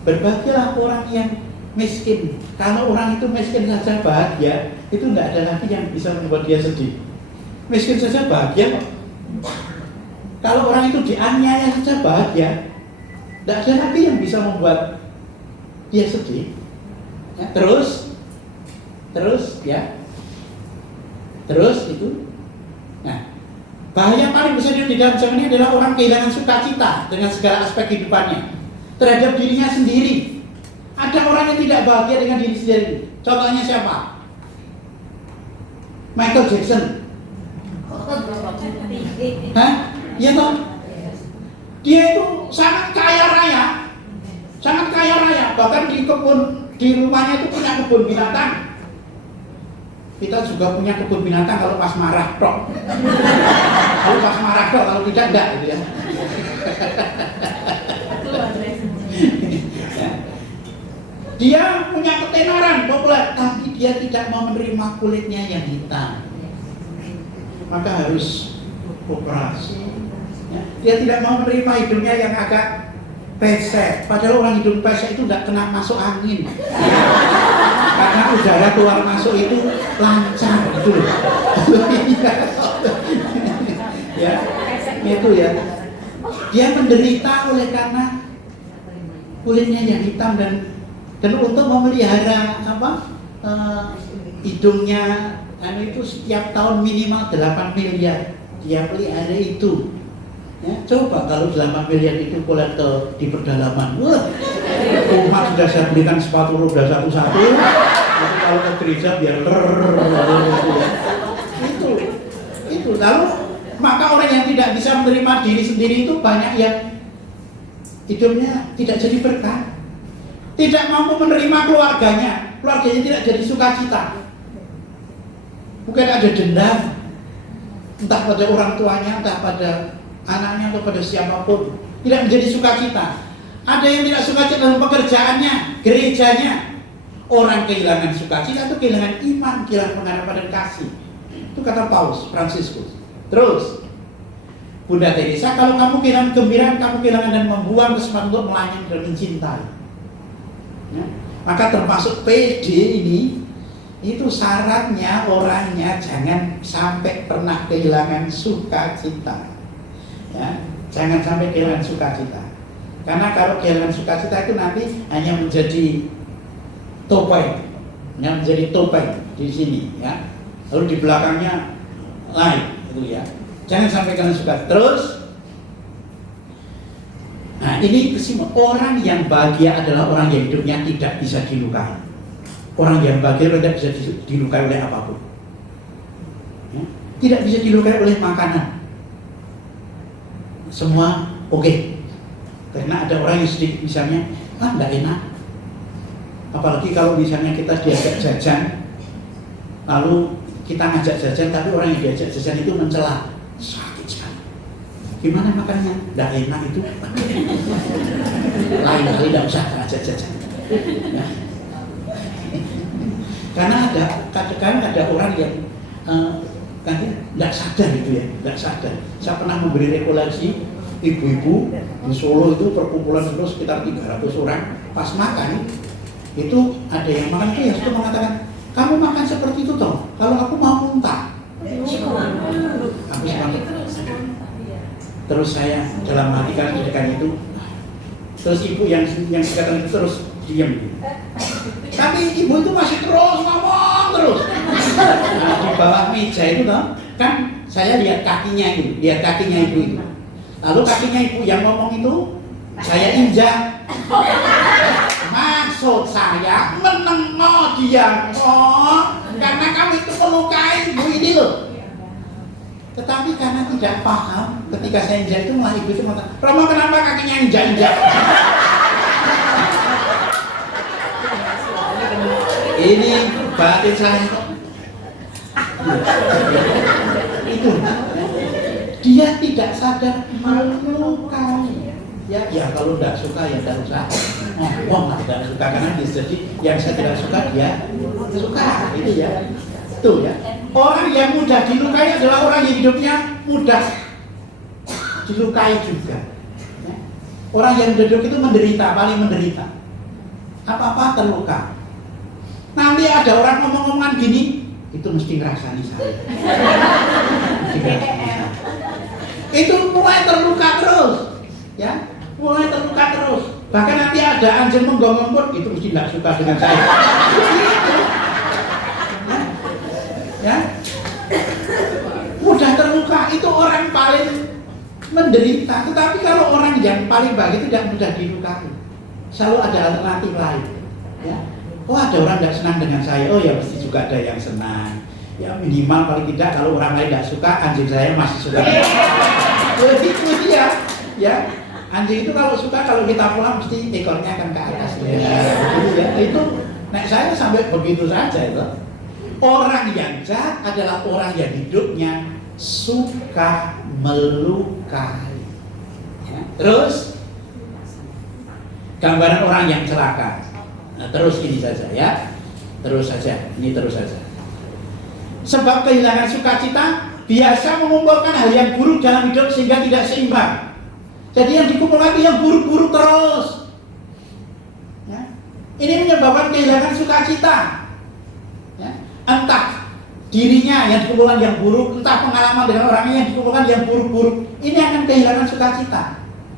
Berbahagialah orang yang miskin. Kalau orang itu miskin saja bahagia, itu tidak ada lagi yang bisa membuat dia sedih. Miskin saja bahagia kok. Kalau orang itu dianiaya saja bahagia, tidak ada lagi yang bisa membuat dia sedih. Ya, terus ya, terus itu. Nah, bahaya paling besar di dalam zaman ini adalah orang kehilangan sukacita dengan segala aspek kehidupannya terhadap dirinya sendiri. Ada orang yang tidak bahagia dengan diri sendiri. Contohnya siapa? Michael Jackson. Hah? Iya toh? Dia itu sangat kaya raya, bahkan di rumahnya itu punya kebun binatang. Kita juga punya kebun binatang kalau pas marah tok. Kalau tidak enggak gitu ya. Dia punya ketenaran populer, tapi dia tidak mau menerima kulitnya yang hitam. Maka harus operasi. Ya, dia tidak mau menerima hidungnya yang agak pesek. Padahal orang hidung pesek itu tidak kena masuk angin. Karena udara keluar masuk itu lancar gitu. Ya, itu ya. Dia menderita oleh karena kulitnya yang hitam dan untuk memelihara hidungnya itu setiap tahun minimal 8 miliar dia pelihara itu. Ya, coba kalau 8 miliar itu kolektor di pedalaman, wah, rumah sudah saya belikan sepatu roda satu-satu. Tapi kalau ke gereja biar itu. Lalu maka orang yang tidak bisa menerima diri sendiri itu banyak yang hidupnya tidak jadi berkah, tidak mampu menerima keluarganya tidak jadi sukacita. Mungkin ada dendam, entah pada orang tuanya, entah pada anaknya atau pada siapapun, tidak menjadi sukacita. Ada yang tidak sukacita dalam pekerjaannya, gerejanya. Orang kehilangan sukacita itu kehilangan iman, kehilangan pengharapan dan kasih. Itu kata Paus Fransiskus. Terus, Bunda Teresa, kalau kamu kehilangan gembiraan, kamu kehilangan dan membuang kesempatan untuk melayani dan mencintai. Ya? Maka termasuk PD ini, itu syaratnya orangnya jangan sampai pernah kehilangan sukacita. Ya, jangan sampai kehilangan sukacita. Karena kalau kehilangan sukacita itu nanti hanya menjadi topeng, di sini, ya. Lalu di belakangnya lain, itu ya. Jangan sampai kehilangan sukacita. Terus, nah ini kesimpulan, orang yang bahagia adalah orang yang hidupnya tidak bisa dilukai. Orang yang bahagia tidak bisa dilukai oleh apapun. Ya. Tidak bisa dilukai oleh makanan. Semua oke. Karena ada orang yang sedikit misalnya, enggak enak. Apalagi kalau misalnya kita diajak jajan, lalu kita ngajak jajan, tapi orang yang diajak jajan itu mencela, sakit sekali. Gimana makannya? Enggak enak itu. Lain kali enggak usah ngajak jajan. Ya. Karena ada orang yang Kan tidak sadar itu ya, tidak sadar. Saya pernah memberi rekoleksi ibu-ibu di Solo itu perkumpulan itu sekitar 300 orang. Pas makan itu ada yang makan itu ya sudah mengatakan, kamu makan seperti itu toh, kalau aku mau muntah. Aku semangat. Terus saya dalam hati kan itu, terus ibu yang sekatan itu terus diam. Tapi ibu itu masih terus ngomong terus. Nah, di bawah meja itu toh, kan saya lihat kakinya ibu itu. Lalu kakinya ibu yang ngomong itu saya injak. Maksud saya menengok dia, karena kamu itu melukai ibu ini loh. Tetapi karena tidak paham, ketika saya injak itu malah ibu itu mengatakan, Romo kenapa kakinya injak-injak? Ini batin saya itu dia tidak sadar melukai. Ya kalau tidak suka ya tidak usah ngomong, tidak suka karena jadi yang saya tidak suka dia suka, itu ya. Tuh ya, orang yang mudah dilukai adalah orang yang hidupnya mudah dilukai juga. Orang yang duduk itu menderita, paling menderita. Apa-apa terluka. Nanti ada orang ngomong-ngomongan gini, itu mesti ngerasani saya. Itu mulai terluka terus, ya, mulai terluka terus. Bahkan nanti ada anjing menggonggong pun, itu mesti tidak suka dengan saya. Ya, mudah terluka itu orang paling menderita. Tetapi kalau orang yang paling baik itu tidak mudah dilukai, selalu ada alternatif lain. Ya, oh ada orang tidak senang dengan saya, oh ya pasti juga ada yang senang. Ya minimal paling tidak kalau orang lain tidak suka, anjing saya masih suka. Begitu dia, ya. Anjing itu kalau suka, kalau kita pulang mesti ekornya akan ke atas. Ya, itu, nah saya sampai begitu saja itu. Orang yang jahat adalah orang yang hidupnya suka melukai. Ya. Terus gambaran orang yang celaka. Nah, terus ini saja ya, terus saja, ini terus saja. Sebab kehilangan sukacita biasa mengumpulkan hal yang buruk dalam hidup sehingga tidak seimbang. Jadi yang dikumpulkan itu yang buruk-buruk terus. Ya. Ini menyebabkan kehilangan sukacita. Ya. Entah dirinya yang dikumpulkan yang buruk, entah pengalaman dengan orangnya yang dikumpulkan yang buruk-buruk. Ini akan kehilangan sukacita.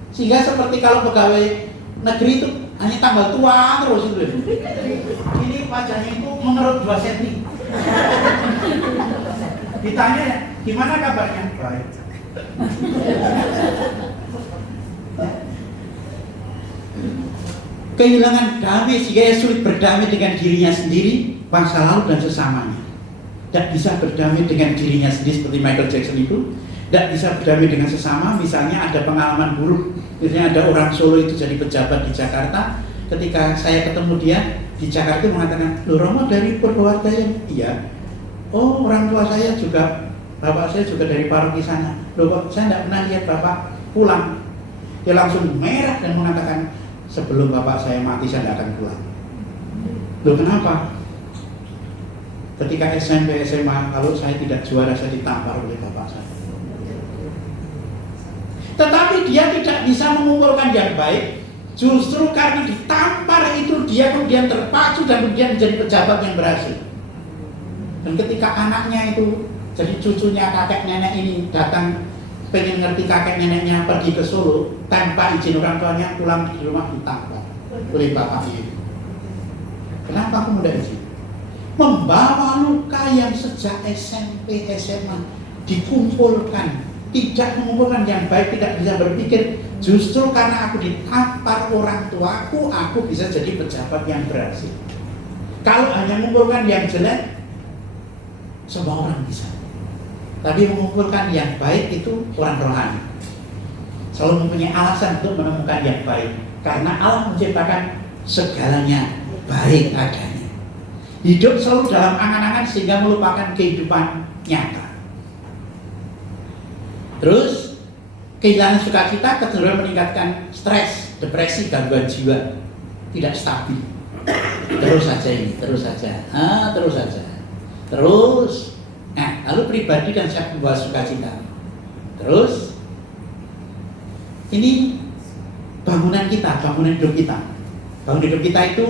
Sehingga seperti kalau pegawai negeri itu hanya tambah tua terus itu. Ini wajahnya itu mengerut 2 cm. Ditanya, gimana kabarnya? Baik. Kehilangan damai sehingga sulit berdamai dengan dirinya sendiri, masa lalu dan sesamanya. Tidak bisa berdamai dengan dirinya sendiri seperti Michael Jackson itu. Tidak bisa berdamai dengan sesama. Misalnya ada pengalaman buruk. Misalnya ada orang Solo itu jadi pejabat di Jakarta. Ketika saya ketemu dia di Jakarta itu mengatakan, loh Romo dari keluarga yang iya. Oh orang tua saya juga, bapak saya juga dari paroki sana. Loh saya tidak pernah lihat bapak pulang. Dia langsung merah dan mengatakan, sebelum bapak saya mati saya tidak akan pulang. Loh kenapa? Ketika SMP, SMA, kalau saya tidak juara saya ditampar oleh bapak saya. Tetapi dia tidak bisa mengumpulkan yang baik. Justru karena ditampar itu dia kemudian terpacu dan kemudian menjadi pejabat yang berhasil. Dan ketika anaknya itu, jadi cucunya kakek nenek ini datang pengen ngerti kakek neneknya pergi ke Solo tanpa izin orang tuanya, pulang di rumah ditampar oleh bapak itu. Kenapa aku mudah izin? Membawa luka yang sejak SMP, SMA dikumpulkan, tidak mengumpulkan yang baik, tidak bisa berpikir. Justru karena aku ditampar orang tuaku, aku bisa jadi pejabat yang berhasil. Kalau hanya mengumpulkan yang jelek, semua orang bisa. Tapi mengumpulkan yang baik itu orang rohani. Selalu mempunyai alasan untuk menemukan yang baik. Karena Allah menciptakan segalanya baik adanya. Hidup selalu dalam angan-angan sehingga melupakan kehidupan nyata. Terus kehilangan sukacita kecenderungan meningkatkan stres, depresi, gangguan jiwa, tidak stabil. Terus saja ini, terus saja, terus saja. Terus Nah, lalu pribadi dan siap membawa sukacita. Terus ini bangunan kita, bangunan hidup kita. Bangunan hidup kita itu,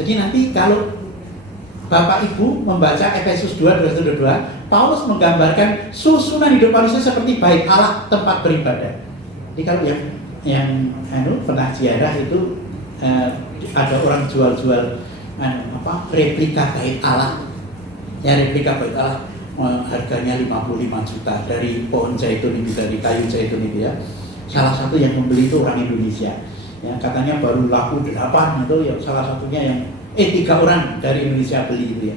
jadi nanti kalau Bapak Ibu membaca Efesus 2:22, Paulus menggambarkan susunan hidup manusia seperti bait Allah, tempat beribadah. Jadi kalau yang pernah ziarah itu ada orang jual-jual replika bait Allah. Ya, replika bait Allah harganya 55 juta dari pohon zaitun itu, dari kayu zaitun itu ya. Salah satu yang membeli itu orang Indonesia. Ya, katanya baru laku 8 itu ya, salah satunya yang 3 orang dari Indonesia beli itu ya.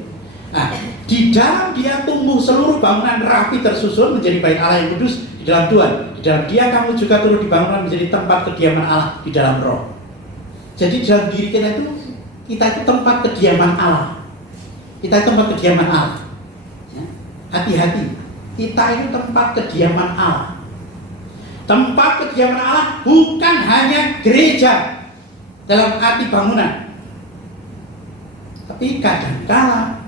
Nah, di dalam dia tumbuh seluruh bangunan rapi tersusun menjadi bait Allah yang kudus di dalam Tuhan. Di dalam dia kamu juga turut dibangun menjadi tempat kediaman Allah di dalam roh. Jadi dalam diri kita itu tempat kediaman Allah. Kita itu tempat kediaman Allah. Ya. Hati-hati, kita itu tempat kediaman Allah. Tempat kediaman Allah bukan hanya gereja dalam arti bangunan, tapi kadang-kala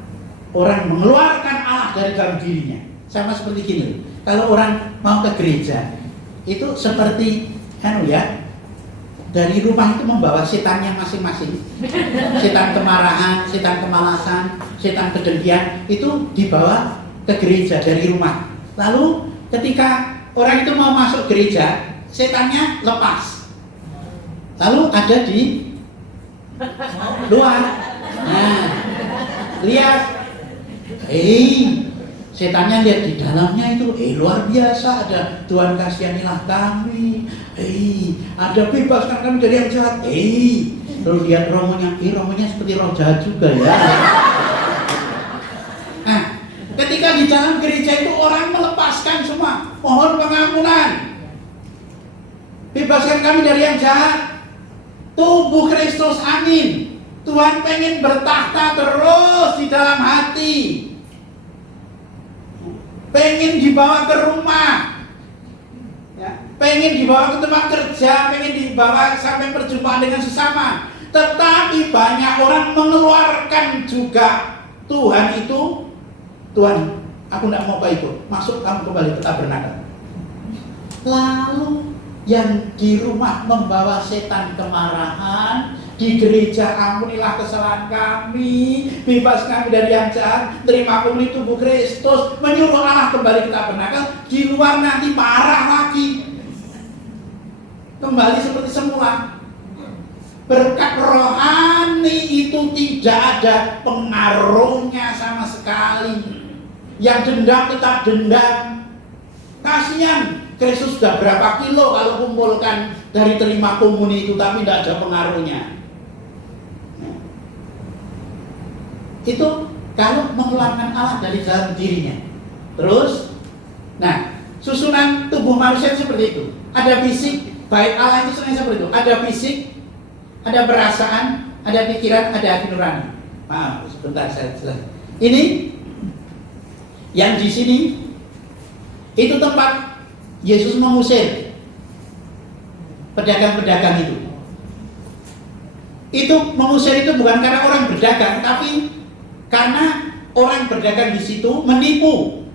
orang mengeluarkan Allah dari dalam dirinya. Sama seperti gini, kalau orang mau ke gereja itu seperti dari rumah itu membawa setannya masing-masing. Setan kemarahan, setan kemalasan, setan kedengkian itu dibawa ke gereja dari rumah. Lalu ketika orang itu mau masuk gereja, setannya lepas. Lalu ada di luar. Nah, lihat, setannya lihat di dalamnya itu, luar biasa, ada Tuhan kasihanilah kami, ada bebaskan kami dari yang jahat, terus lihat romonya, romonya seperti roh jahat juga ya. Nah, ketika di dalam gereja itu orang melepaskan semua, mohon pengampunan, bebaskan kami dari yang jahat, tubuh Kristus, amin. Tuhan pengen bertahta terus di dalam hati, pengen dibawa ke rumah, ya, pengen dibawa ke tempat kerja, pengen dibawa sampai perjumpaan dengan sesama. Tetapi banyak orang mengeluarkan juga Tuhan itu, Tuhan, aku tidak mau ikut, masuk kamu kembali ke tabernakel. Lalu yang di rumah membawa setan kemarahan, di gereja ampunilah kesalahan kami, bebas kami dari yang jahat, terima kami tubuh Kristus, menyuruh Allah kembali ke tabernakel. Di luar nanti marah lagi, kembali seperti semula. Berkat rohani itu tidak ada pengaruhnya sama sekali. Yang dendam tetap dendam. Kasihan, Kristus sudah berapa kilo kalau kumpulkan dari terima komuni itu, tapi tidak ada pengaruhnya. Itu kalau mengeluarkan Allah dari dalam dirinya. Terus, nah, susunan tubuh manusia seperti itu. Ada fisik, baik Allah itu sebenarnya seperti itu. Ada fisik, ada perasaan, ada pikiran, ada hati nurani. Maaf, sebentar saya jelaskan. Ini yang di sini itu tempat Yesus mengusir pedagang-pedagang itu. Itu mengusir itu bukan karena orang berdagang, tapi karena orang berdagang di situ menipu.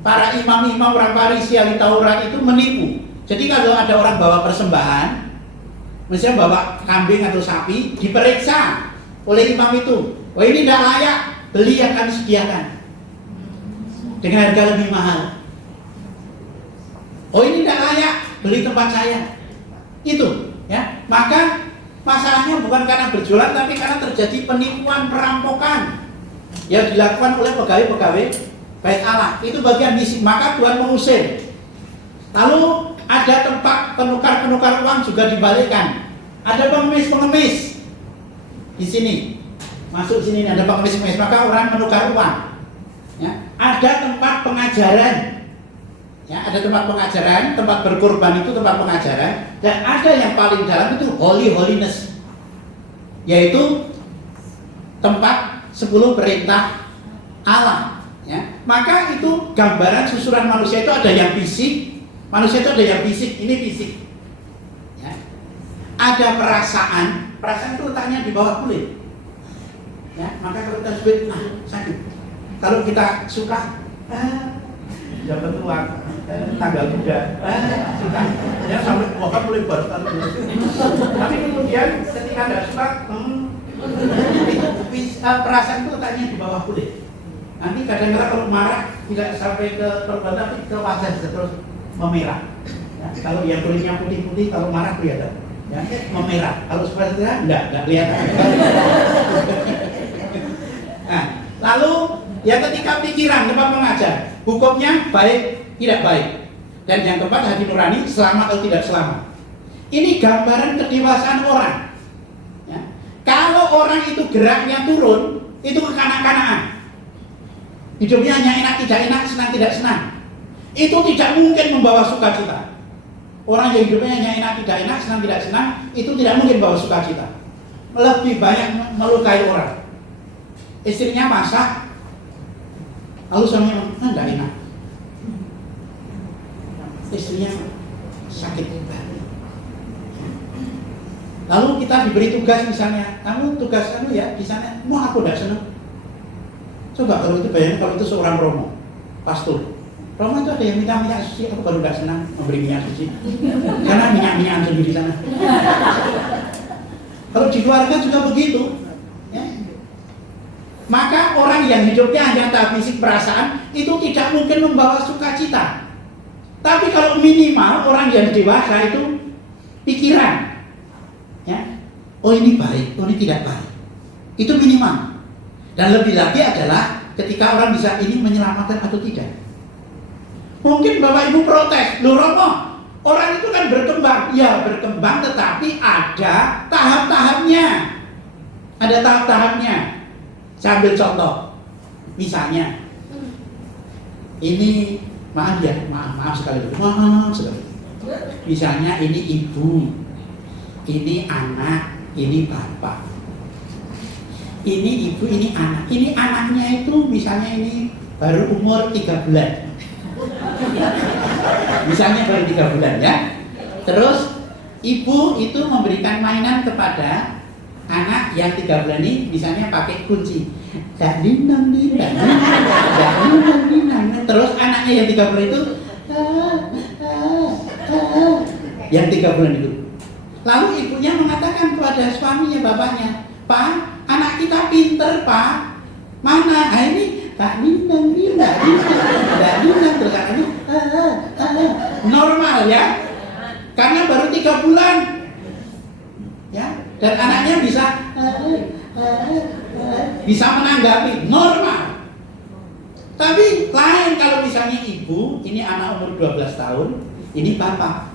Para imam-imam, orang Farisi, ahli Taurat itu menipu. Jadi kalau ada orang bawa persembahan, misalnya bawa kambing atau sapi, diperiksa oleh imam itu. Oh, ini tidak layak, beli yang kami sediakan dengan harga lebih mahal. Oh, ini tidak layak, beli tempat saya. Itu, ya. Maka masalahnya bukan karena berjualan, tapi karena terjadi penipuan, perampokan yang dilakukan oleh pegawai-pegawai bait Allah. Itu bagian misi. Maka Tuhan mengusir. Lalu ada tempat penukar-penukar uang juga dibalikkan. Ada pengemis-pengemis di sini. Masuk sini ada pengemis-pengemis. Maka orang menukar uang. Ya. Ada tempat pengajaran. Ya, ada tempat pengajaran, tempat berkorban itu tempat pengajaran, dan ada yang paling dalam itu holiness, yaitu tempat 10 perintah Allah. Ya. Maka itu gambaran susunan manusia itu ada yang fisik, manusia itu ada yang fisik, ini fisik. Ya. Ada perasaan itu letaknya di bawah kulit. Ya. Maka kalau kita sebut sakit, kalau kita suka dapat uang, tanggal muda, suka. Ya sampai bahkan mulai baru kali dulu. Tapi kemudian ketika ada suka, itu perasaan itu letaknya di bawah kulit. Nanti kadang-kadang kalau marah tidak sampai ke perban tapi ke wajah terus memerah. Ya, kalau yang kulitnya putih-putih kalau marah kelihatan, ya, memerah. Kalau seperti itu enggak kelihatan. Nah, lalu ya ketika pikiran tempat mengajar, hukumnya baik tidak baik. Dan yang keempat hati nurani selamat atau tidak selamat. Ini gambaran kedewasaan orang. Ya. Kalau orang itu geraknya turun, itu kekanak-kanakan. Hidupnya hanya enak tidak enak, senang tidak senang. Itu tidak mungkin membawa sukacita. Orang yang hidupnya hanya enak tidak enak, senang tidak senang, itu tidak mungkin membawa sukacita. Lebih banyak melukai orang. Istrinya masak, lalu suaminya enggak enak. Istrinya sakit. Lalu kita diberi tugas misalnya, kamu tugas kamu ya di sana, mau aku enggak senang. Coba kalau itu bayangin kalau itu seorang Romo, pastor. Romo itu ada yang minta minyak suci, aku baru enggak senang memberi minyak suci. Karena minyak-minyak sendiri di sana. Kalau di keluarga juga begitu. Ya. Maka orang yang hidupnya hanya tahap fisik perasaan itu tidak mungkin membawa sukacita. Tapi kalau minimal orang yang dewasa itu pikiran, ya, oh ini baik, oh ini tidak baik, itu minimal. Dan lebih lagi adalah ketika orang bisa ini menyelamatkan atau tidak. Mungkin Bapak Ibu protes, loh Romo, orang itu kan berkembang, ya berkembang tetapi ada tahap-tahapnya, ada tahap-tahapnya. Saya ambil contoh, misalnya, ini maaf sekali. Misalnya ini ibu, ini anak, ini bapak. Ini ibu, ini anak. Ini anaknya itu misalnya ini baru umur 3 bulan. Misalnya baru 3 bulan ya. Terus ibu itu memberikan mainan kepada anak yang 3 bulan ini misalnya pakai kunci. Terus anaknya yang 3 bulan itu yang 3 bulan itu. Lalu ibunya mengatakan kepada suaminya, bapaknya, Pak, anak kita pinter Pak. Mana? Nah ini tak nindang terus anaknya normal ya. Karena baru 3 bulan. Ya, dan anaknya bisa menanggapi normal. Tapi lain kalau misalnya ibu, ini anak umur 12 tahun, ini bapak.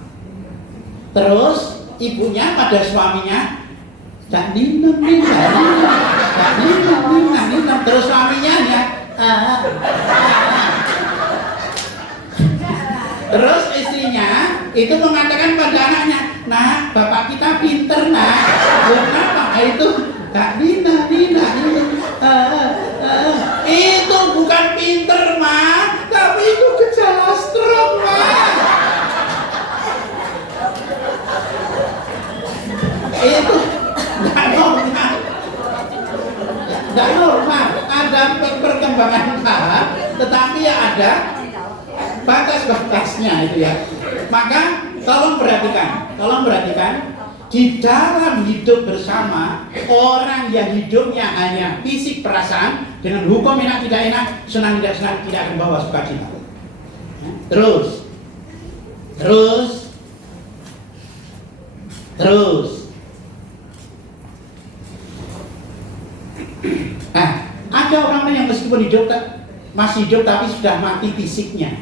Terus ibunya pada suaminya tak nindang, terus suaminya ya. Terus istrinya itu mengatakan pada anaknya, nah bapak kita pinter nak. Kenapa? Itu tak nindang. Itu bukan pinter mah, tapi itu gejala stroke mah. Itu tidak normal. Ada perkembangan tahap, tetapi ya ada batas-batasnya itu ya. Maka tolong perhatikan di dalam hidup bersama orang yang hidupnya hanya fisik perasaan dengan hukum enak tidak enak, senang tidak senang, tidak akan membawa sukacita. Terus nah, ada orang yang meskipun masih hidup tapi sudah mati fisiknya,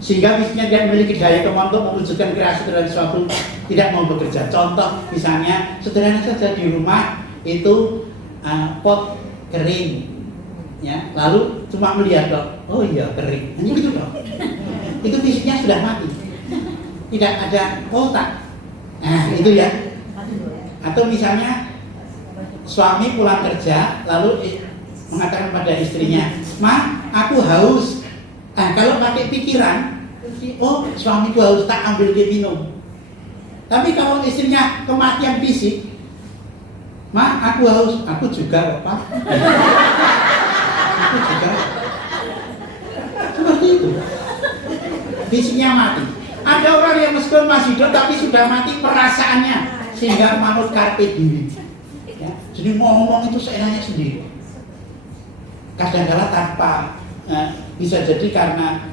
sehingga fisiknya tidak memiliki daya kemampuan untuk mewujudkan kreasi terhadap sesuatu, tidak mau bekerja. Contoh misalnya sederhana saja di rumah itu pot kering, ya, lalu cuma melihat dok, oh iya kering, hanya gitu dok. Itu fisiknya sudah mati, tidak ada otak. Nah itu ya. Atau misalnya suami pulang kerja lalu mengatakan pada istrinya, Ma, aku haus. Nah, kalau pakai pikiran, oh suamiku haus, tak ambil dia minum. Tapi kalau istrinya kematian fisik, Ma, aku haus, aku juga Pak. itu juga seperti itu. Fisiknya mati. Ada orang yang meskipun masih hidup tapi sudah mati perasaannya, sehingga manut carpe diem. Ya, jadi mau ngomong itu seenaknya sendiri. Kadang-kala tanpa bisa jadi karena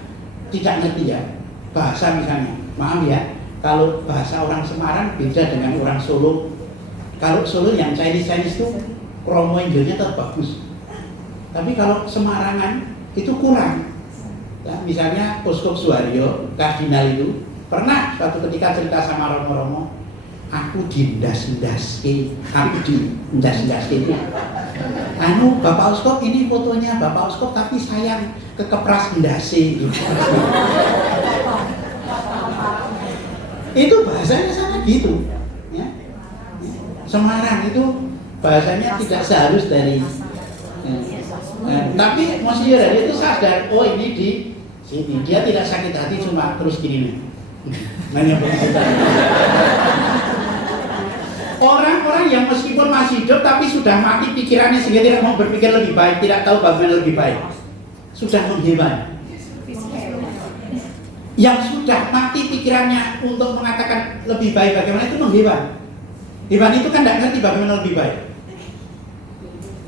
tidak ngerti ya bahasa misalnya. Maaf ya, kalau bahasa orang Semarang beda dengan orang Solo. Kalau Solo yang Chinese itu promo Injilnya tetap bagus. Tapi kalau Semarangan itu kurang. Ya, misalnya Uskup Suharyo, kardinal itu pernah suatu ketika cerita sama Romo-Romo, aku dindas-ndaske, itu. Anu Bapak Uskup ini fotonya Bapak Uskup tapi sayang kekepras ndase gitu. Itu bahasanya sama gitu. Ya. Semarang itu bahasanya tidak sehalus dari tapi Monsinyur Hadi itu sadar, oh ini di sini dia tidak sakit hati cuma terus gini nih. Hanya begitu. Orang-orang yang meskipun masih hidup tapi sudah mati pikirannya sehingga tidak mau berpikir lebih baik, tidak tahu bagaimana lebih baik, sudah menghewan. Yang sudah mati pikirannya untuk mengatakan lebih baik bagaimana itu menghewan. Hewan itu kan tidak ngerti bagaimana lebih baik.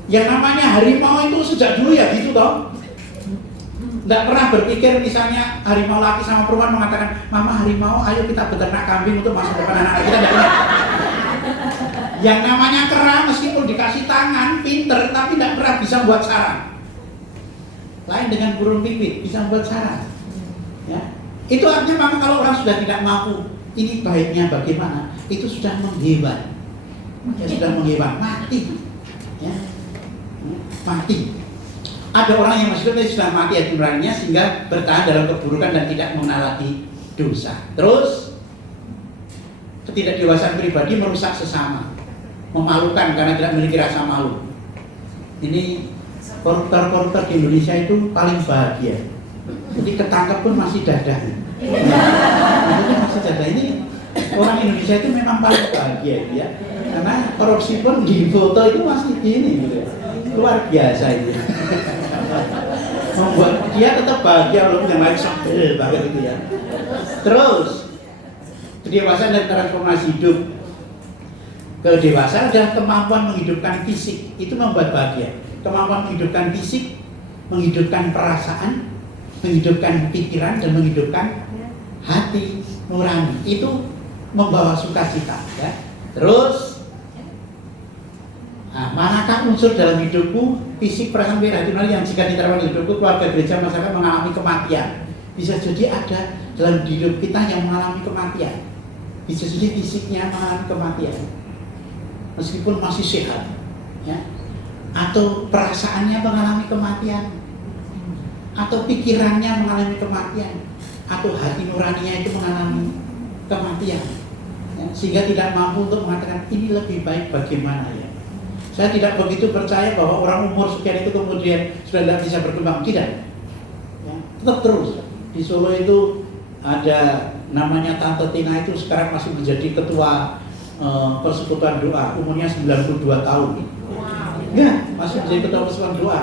Yang namanya harimau itu sejak dulu ya gitu toh. Tidak pernah berpikir misalnya harimau laki sama perempuan mengatakan, Mama harimau ayo kita beternak kambing untuk masa depan anak-anak kita. Tidak pernah. Yang namanya kera meskipun dikasih tangan pinter tapi tidak pernah bisa buat sarang. Lain dengan burung pipit bisa buat sarang. Ya. Itu artinya kalau orang sudah tidak mampu ini baiknya bagaimana, itu sudah menghewan. Ya, sudah menghewan, mati. Ya. Mati. Ada orang yang masih hidup sudah mati hati nuraninya sehingga bertahan dalam keburukan dan tidak mengenal lagi dosa. Terus ketidakdewasaan pribadi merusak sesama, memalukan karena tidak memiliki rasa malu. Ini koruptor-koruptor di Indonesia itu paling bahagia. Jadi ketangkep pun masih dadah. Maksudnya masih dadah. Ini orang Indonesia itu memang paling bahagia ya. Karena korupsi pun di foto itu masih gini gitu. Luar biasa itu. Membuat dia tetap bahagia walaupun yang lain sebel banget gitu ya. Terus kedewasaan dan transformasi hidup. Kedewasaan adalah kemampuan menghidupkan fisik, itu membuat bahagia. Kemampuan menghidupkan fisik, menghidupkan perasaan, menghidupkan pikiran dan menghidupkan hati nurani. Itu membawa sukacita ya. Terus manakah unsur dalam hidupku, fisik, perasaan, pikiran, hati nurani yang jika diterapkan di hidupku, keluarga, gereja, masyarakat mengalami kematian. Bisa jadi ada dalam hidup kita yang mengalami kematian. Bisa jadi fisiknya mengalami kematian meskipun masih sehat ya. Atau perasaannya mengalami kematian, atau pikirannya mengalami kematian, atau hati nuraninya itu mengalami kematian ya. Sehingga tidak mampu untuk mengatakan ini lebih baik bagaimana ya. Saya tidak begitu percaya bahwa orang umur sekian itu kemudian sudah tidak bisa berkembang, tidak ya. Tetap terus. Di Solo itu ada namanya Tante Tina, itu sekarang masih menjadi ketua persekutuan doa, umurnya 92 tahun. Ya, masih menjadi ketua persekutuan doa.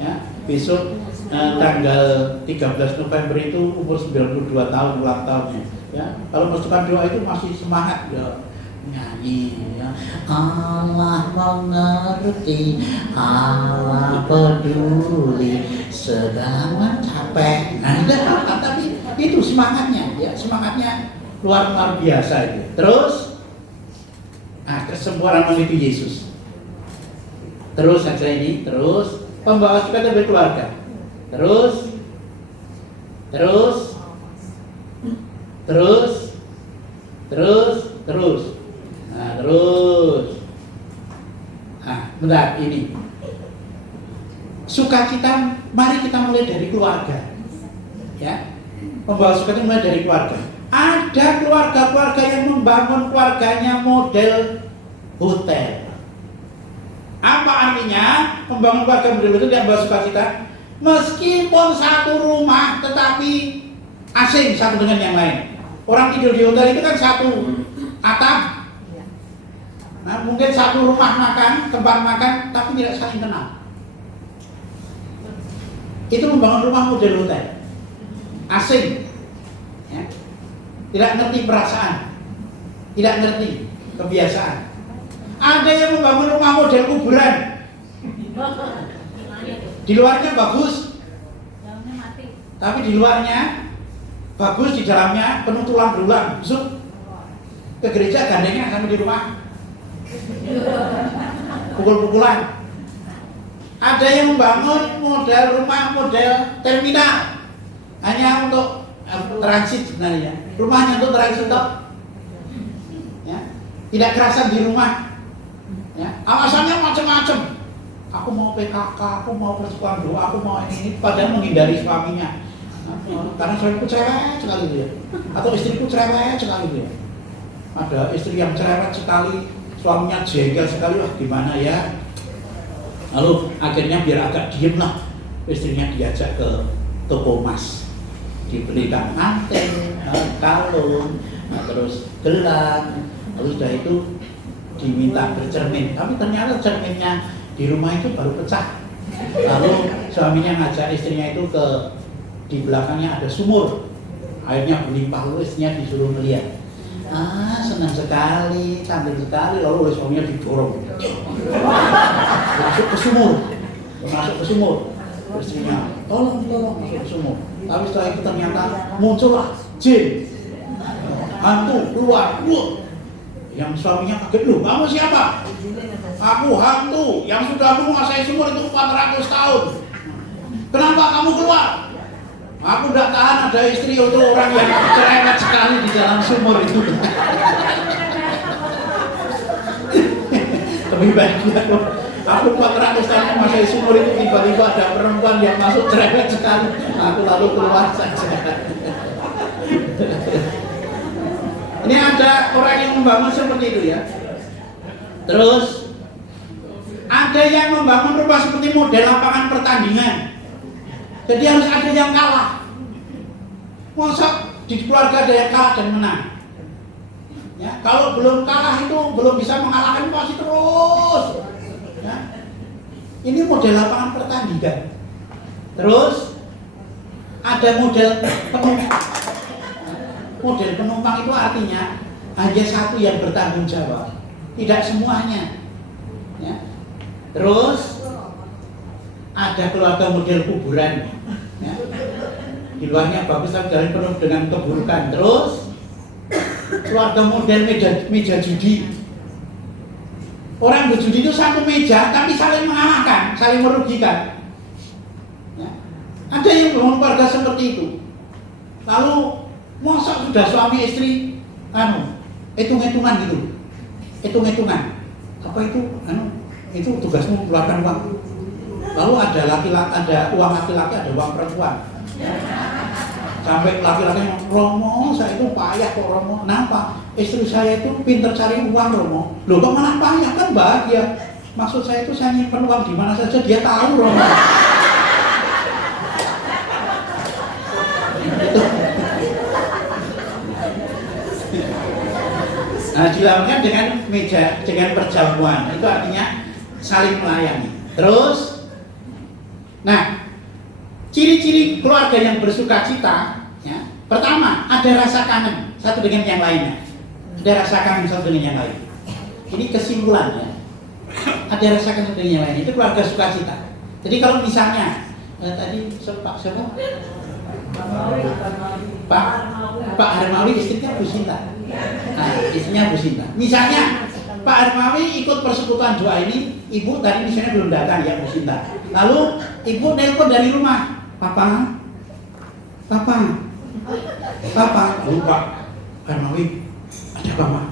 Ya, besok tanggal 13 November itu umur 92 tahun ulang tahunnya. Ya, kalau persekutuan doa itu masih semangat ya, nyanyi ya. Allah mengerti, Allah peduli, segala capek. Nah, tapi itu semangatnya ya, semangatnya luar biasa itu. Terus kesembuhan mengikuti Yesus. Terus saja ini, terus pembawa sukacita berkeluarga. Terus bentar ini. Sukacita, mari kita mulai dari keluarga. Ya. Pembawa sukacita mulai dari keluarga. Ada keluarga-keluarga yang membangun keluarganya model hotel. Apa artinya membangun keluarga model hotel yang membawa sukacita? Meskipun satu rumah tetapi asing satu dengan yang lain. Orang tidur di hotel itu kan satu atap. Nah, mungkin satu rumah makan, tempat makan, tapi tidak saling kenal. itu membangun rumah model hotel, asing, ya. Tidak ngerti perasaan, tidak ngerti kebiasaan. Ada yang membangun rumah model kuburan, di luarnya bagus, tapi di luarnya bagus, di dalamnya penuh tulang belulang, busuk. Ke gereja gandengnya sampai di rumah, pukul-pukulan. Ada yang membangun model rumah model terminal hanya untuk transit sebenarnya, rumahnya untuk transit toh, ya. Tidak kerasan di rumah, ya. Alasannya macam-macam. Aku mau PKK, aku mau persekutuan doa, aku mau ini, padahal menghindari suaminya. Karena suamiku cerewet sekali dia, atau istriku cerewet sekali dia. Ada istri yang cerewet sekali, suaminya jengkel sekali, wah gimana ya. Lalu akhirnya biar agak diem lah, istrinya diajak ke toko emas, dibelikan anting, kalung, terus gelang. Lalu sudah itu diminta bercermin, tapi ternyata cerminnya di rumah itu baru pecah. Lalu suaminya ngajak istrinya itu di belakangnya ada sumur, airnya berlimpah, lalu istrinya disuruh melihat. Senang sekali, cantik sekali, lalu oleh suaminya didorong masuk ke sumur, istrinya tolong masuk ke sumur. Tapi setelah itu ternyata muncullah jin, hantu keluar. Yang suaminya kaget, loh kamu siapa? Aku hantu yang sudah menguasai sumur itu 400 tahun. Kenapa kamu keluar? Aku tidak tahan ada istri untuk orang yang cerewet sekali di dalam sumur itu. Lebih baik dia, aku 400 tahun menguasai sumur itu, tiba-tiba ada perempuan yang masuk cerewet sekali, aku lalu keluar saja. Ini ada orang yang membangun seperti itu ya. Terus ada yang membangun rumah seperti model lapangan pertandingan. Jadi harus ada yang kalah. Masa di keluarga ada yang kalah dan menang. Ya, kalau belum kalah itu belum bisa mengalahkan pasti terus. Ya. Ini model lapangan pertandingan. Terus ada model penumpang. Model penumpang itu artinya hanya satu yang bertanggung jawab, tidak semuanya. Ya. Terus ada keluarga model kuburan, ya. Di luarnya bagus tapi dalamnya penuh dengan keburukan. Terus keluarga model meja judi. Orang berjudi itu satu meja tapi saling mengalahkan, saling merugikan. Ya. Ada yang membangun keluarga seperti itu. Lalu masa sudah suami istri hitung-hitungan gitu, hitung-hitungan. Apa itu? Itu tugasmu keluarkan uang. Lalu ada laki-laki, ada uang laki-laki, ada uang perempuan. Sampai laki-laki yang Romo, saya itu payah kok Romo. Kenapa? Istri saya itu pintar cari uang Romo. Loh kok malah payah, kan bahagia. Maksud saya itu saya nyimpen uang di mana saja dia tahu Romo. Nah, dilakukan dengan meja, dengan perjamuan. Itu artinya saling melayani. Terus, nah, ciri-ciri keluarga yang bersuka cita, ya, pertama ada rasa kangen satu dengan yang lainnya. Ada rasa kangen satu dengan yang lain. Ini kesimpulannya. Ada rasa kangen dengan yang lain. Itu keluarga sukacita. Jadi kalau misalnya tadi Pak siapa? Pak Harmawi istrinya Bu Sinta. Nah, istrinya Bu Sinta. Misalnya Pak Harmawi ikut persekutuan doa ini, ibu tadi misalnya belum datang ya Bu Sinta. Lalu ibu nelpon dari rumah, Papa, lupa Harmawi, ada apa Pak?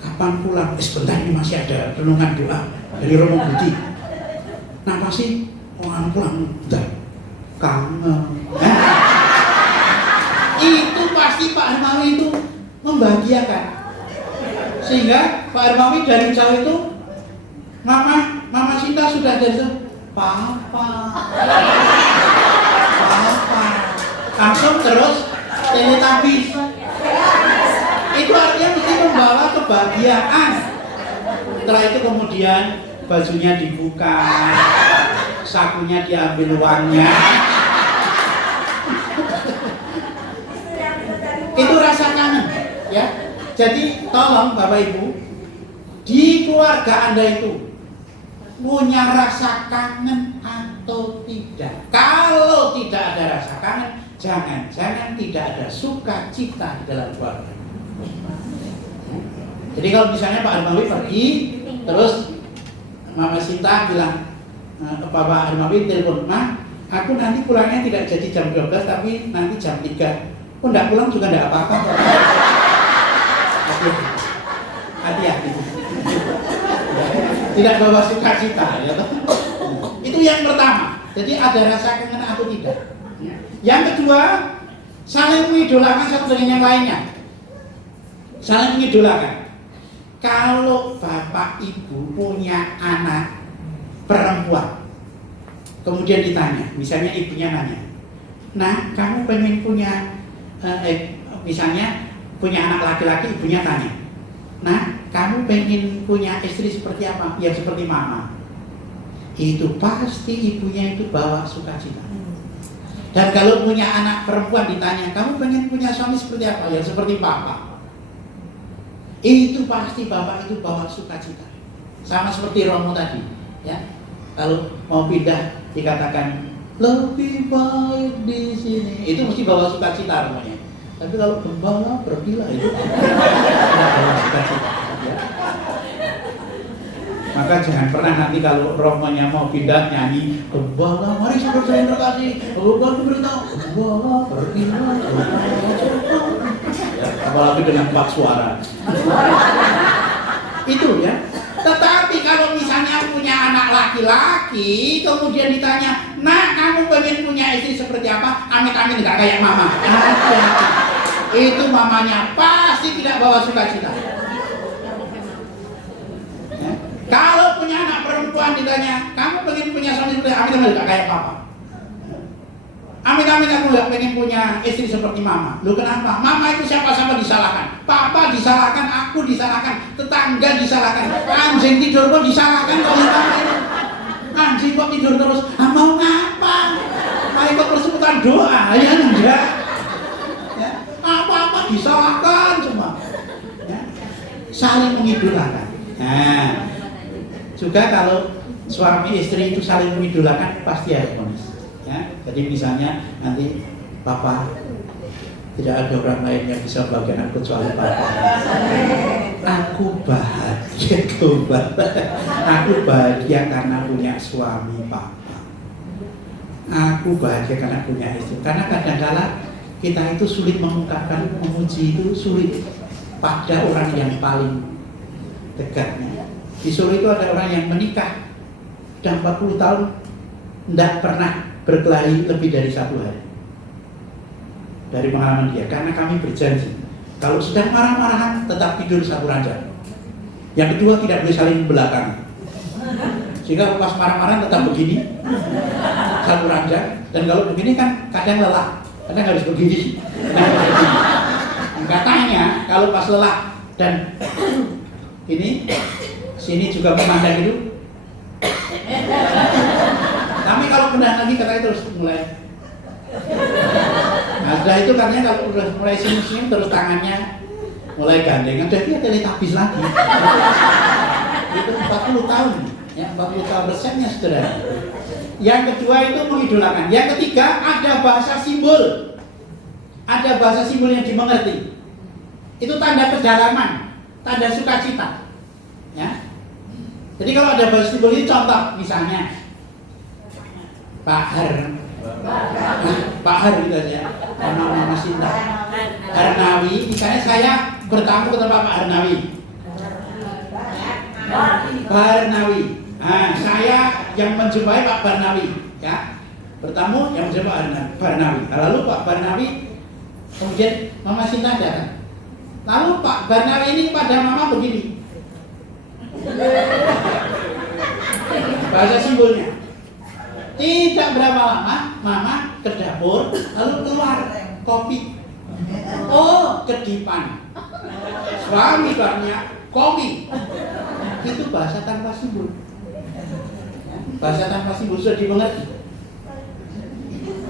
Kapan pulang? Sebentar ini masih ada renungan doa dari Romo Budi. Kenapa sih orang pulang? Bentar, kangen. Itu pasti Pak Harmawi itu membahagiakan. Sehingga Pak Harmawi dari jauh itu, Mama Sinta sudah dari jauh, Papa, langsung terus teletabis. Itu artinya mesti membawa kebahagiaan. Setelah itu kemudian bajunya dibuka, sakunya diambil uangnya. Itu rasa kangen, ya. Jadi tolong Bapak Ibu, di keluarga Anda itu punya rasa kangen atau tidak? Kalau tidak ada rasa kangen, jangan-jangan tidak ada sukacita di dalam keluarga. Jadi kalau misalnya Pak Armawi pergi, terus Mama Sinta bilang, Bapak Armawi telepon, "Ma, aku nanti pulangnya tidak jadi jam 12 tapi nanti jam 3. Kok enggak pulang juga enggak apa-apa." Hati-hati. Tidak bawa sukacita, ya toh. Itu yang pertama. Jadi ada rasa kangen atau tidak. Yang kedua, saling mengidolakan satu dengan yang lainnya. Saling mengidolakan. Kalau bapak ibu punya anak perempuan, kemudian ditanya, misalnya ibunya nanya, "Nah, kamu pengen punya," misalnya punya anak laki-laki, ibunya tanya, "Nah, kamu pengen punya istri seperti apa?" "Ya seperti mama." Itu pasti ibunya itu bawa sukacita. Dan kalau punya anak perempuan ditanya, "Kamu pengen punya suami seperti apa?" "Ya seperti papa." Itu pasti bapak itu bawa sukacita. Sama seperti Romo tadi, ya. Kalau mau pindah dikatakan lebih baik di sini, itu mesti bawa sukacita Romonya. Tapi kalau gembala pergilah, itu tidak bawa sukacita, ya. Maka jangan pernah nanti kalau Romonya mau pindah nyanyi, "Gembala mari saudara terkasih, gembala beritahu, gembala pergilah." Ya, apalagi dengan 4 suara. Itu ya. Tetapi kalau misalnya punya anak laki-laki, kemudian ditanya, "Nah, kamu pengen punya istri seperti apa?" Amit-amit nggak kayak mama. Itu mamanya pasti tidak bawa sukacita. Ya. Kalau punya anak perempuan ditanya, "Kamu pengen punya suami seperti apa?" Amit-amit nggak kayak papa. Amit-amit aku nggak pengen punya istri seperti mama. Loh kenapa? Mama itu siapa-siapa disalahkan. Papa disalahkan, aku disalahkan, tetangga disalahkan, anjing tidur pun disalahkan. Kalau mama itu anjing kok tidur terus, mau ngapa? Mau ikut persekutuan doa? Ya enggak. Ya, apa-apa disalahkan semua. Ya. Saling mengidolakan. Nah, juga kalau suami istri itu saling mengidolakan pasti harmonis. Ya, jadi misalnya nanti papa, tidak ada orang lain yang bisa bagian aku kecuali papa. Aku bahagia, aku bahagia karena punya suami papa. Aku bahagia karena punya istri. Karena kadang-kala kita itu sulit mengungkapkan, memuji itu sulit pada orang yang paling dekatnya. Di Solo itu ada orang yang menikah sudah 40 tahun tidak pernah berkelahi lebih dari 1 hari. Dari pengalaman dia, karena kami berjanji kalau sedang marah-marahan tetap tidur satu ranjang. Yang kedua tidak boleh saling belakang. Sehingga pas marah-marahan tetap begini satu ranjang. Dan kalau begini kan kadang lelah, kadang harus begini. Katanya kalau pas lelah dan ini sini juga memandang itu. Tapi kalau kena lagi katanya terus mulai. Nah setelah itu katanya kalau udah mulai senyum-senyum terus tangannya mulai gandengan, jadi dia teletabis lagi. Itu 40 tahun, ya 40 tahun resepnya saudara. Yang kedua itu mengidolakan. Yang ketiga ada bahasa simbol. Ada bahasa simbol yang dimengerti. Itu tanda kedalaman, tanda sukacita. Ya. Jadi kalau ada bahasa simbol ini contoh misalnya Pak Har gitu aja, nama Sinta Harnawi, misalnya saya bertamu ke tempat Pak Harnawi. Nah, saya yang menjumpai Pak Barnawi, ya, bertamu yang menjumpai Pak Barnawi. Lalu Pak Barnawi kemudian Mama Sinta datang. Lalu Pak Barnawi ini pada Mama begini. Bahasa simbolnya. Tidak berapa lama, Mama ke dapur, lalu keluar kopi. Oh, kedipan. Suami banyak kopi. Itu bahasa tanpa simbol. Bahasa tanpa simbol sudah dimengerti.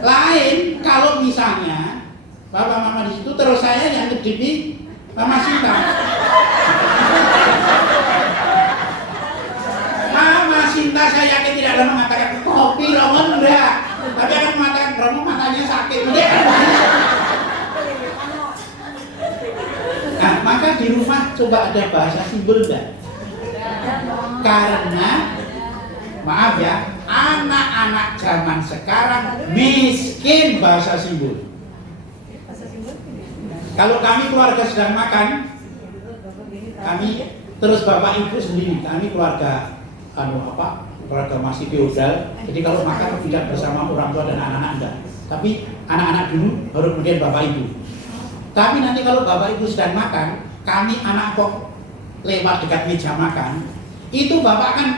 Lain kalau misalnya Bapak Mama di situ terus saya yang ngedipi Mama Sinta. Mama Sinta saya yakin tidak ada mengatakan kopi Romo enggak, tapi akan mengatakan Romo matanya sakit. Nah, maka di rumah coba ada bahasa simbol enggak? Karena maaf ya, anak-anak zaman sekarang miskin bahasa simbol. Kalau kami keluarga sedang makan, kami terus bapak ibu sendiri, kami keluarga keluarga masih feodal. Jadi kalau makan tidak bersama orang tua dan anak-anak enggak. Tapi anak-anak dulu baru kemudian bapak ibu. Tapi nanti kalau bapak ibu sedang makan, kami anak kok lewat dekat meja makan, itu bapak kan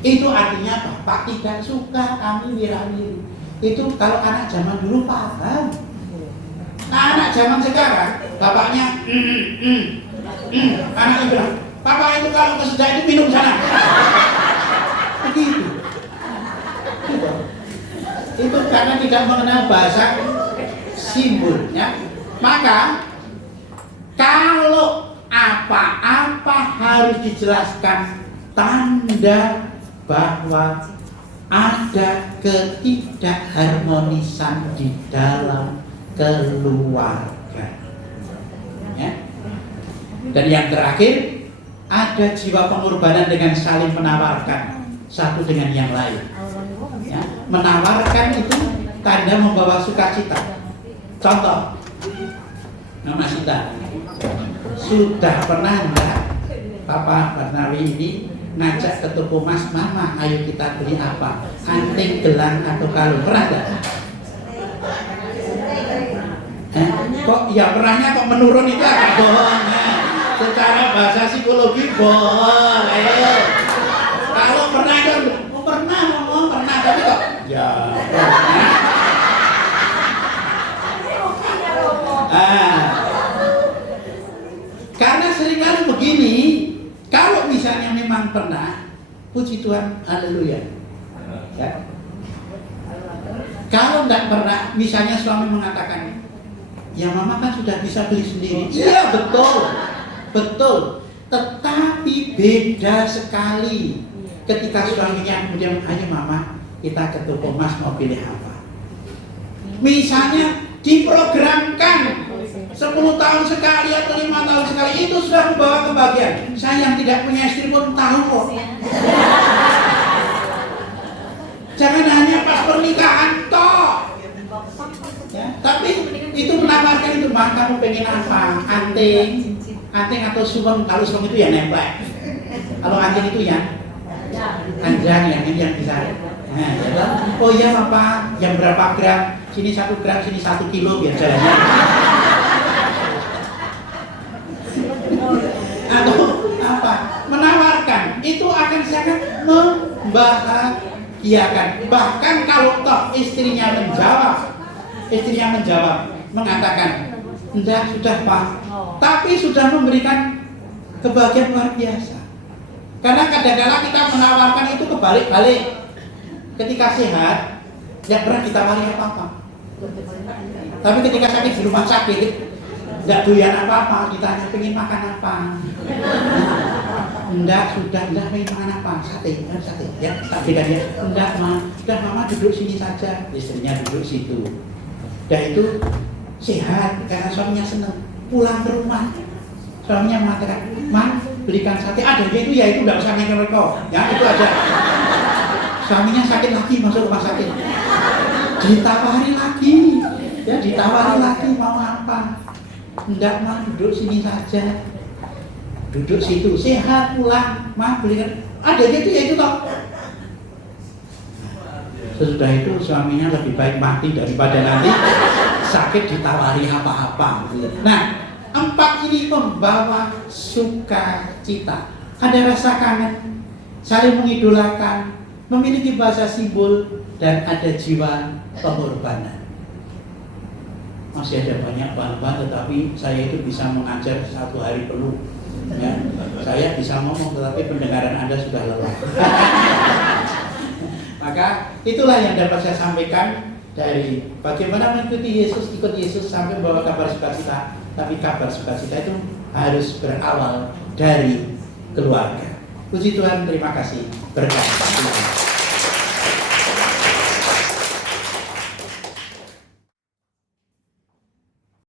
itu artinya bapak tidak suka kami wirawiri. Itu kalau anak zaman dulu paham. Nah, anak zaman sekarang bapaknya anaknya bilang, papa itu kalau kesedak itu minum sana. Begitu. Itu karena tidak mengenal bahasa simbolnya. Maka kalau apa-apa harus dijelaskan tanda bahwa ada ketidakharmonisan di dalam keluarga. Ya. Dan yang terakhir, ada jiwa pengorbanan dengan saling menawarkan satu dengan yang lain. Ya. Menawarkan itu tanda membawa sukacita. Contoh, Mama Sinta, sudah pernah enggak Papa Barnawi ini ngajak ke toko Mas, Mama ayo kita beli apa? Anting, gelang atau kalung, pernah enggak? Kok ya pernahnya kok menurun itu agak bohong ya. Secara bahasa psikologi boleh. Kalau pernah kan, pernah tapi kok ya pernah. Karena seringkali begini, kalau misalnya memang pernah, puji Tuhan, haleluya. Ya. Kalau enggak pernah, misalnya suami mengatakan, ya mama kan sudah bisa beli sendiri. Iya betul. Tetapi beda sekali ketika suaminya kemudian, ayo mama kita ke toko Mas mau pilih apa. Misalnya diprogramkan 10 tahun sekali atau 5 tahun sekali, itu sudah membawa kebahagiaan. Saya yang tidak punya istri pun tahu kok. Jangan hanya pas pernikahan toh. Ya, tapi itu menawarkan itu, Bang, kamu pengen apa? Anting atau suweng. Kalau suweng itu ya nemplek. Kalau anting itu ya anjang yang bisa. Nah, ya, oh iya Bapak, yang berapa gram? Sini 1 gram, sini 1 kilo biar jalannya. Atau apa? Menawarkan itu akan sangat membahagiakan. Bahkan kalau toh istrinya menjawab mengatakan, enggak sudah Pak, tapi sudah memberikan kebahagiaan luar biasa. Karena kadang-kadang kita menawarkan itu kebalik-balik. Ketika sehat, tidak pernah ditawari apa-apa. Tapi ketika sakit di rumah sakit, tidak doyan apa-apa, ditanya pengen makan apa. Enggak pengen makan apa, sate ya, tak beda dia. Enggak sudah mama duduk sini saja, istrinya duduk situ. Dan itu sehat karena suaminya senang. Pulang ke rumah, suaminya mengatakan, "Ma, belikan sate." Ada itu ya, itu enggak usah ngerokok. Ya, itu aja. Suaminya sakit lagi, masuk rumah sakit. Ditawari lagi mau apa? Enggak mah, duduk sini saja. Duduk situ, sehat pulang, mah belikan. Ada gitu ya itu toh. Sesudah itu suaminya lebih baik mati daripada nanti sakit ditawari apa-apa. Nah, 4 ini membawa sukacita. Ada rasa kangen, saling mengidolakan, memiliki bahasa simbol, dan ada jiwa pengorbanan. Masih ada banyak bahan-bahan, tetapi saya itu bisa mengajar 1 hari penuh Ya, saya bisa ngomong tetapi pendengaran Anda sudah lelah. Maka itulah yang dapat saya sampaikan dari bagaimana mengikuti Yesus, ikut Yesus sampai membawa kabar sukacita. Tapi kabar sukacita itu harus berawal dari keluarga. Puji Tuhan, terima kasih. Berkat.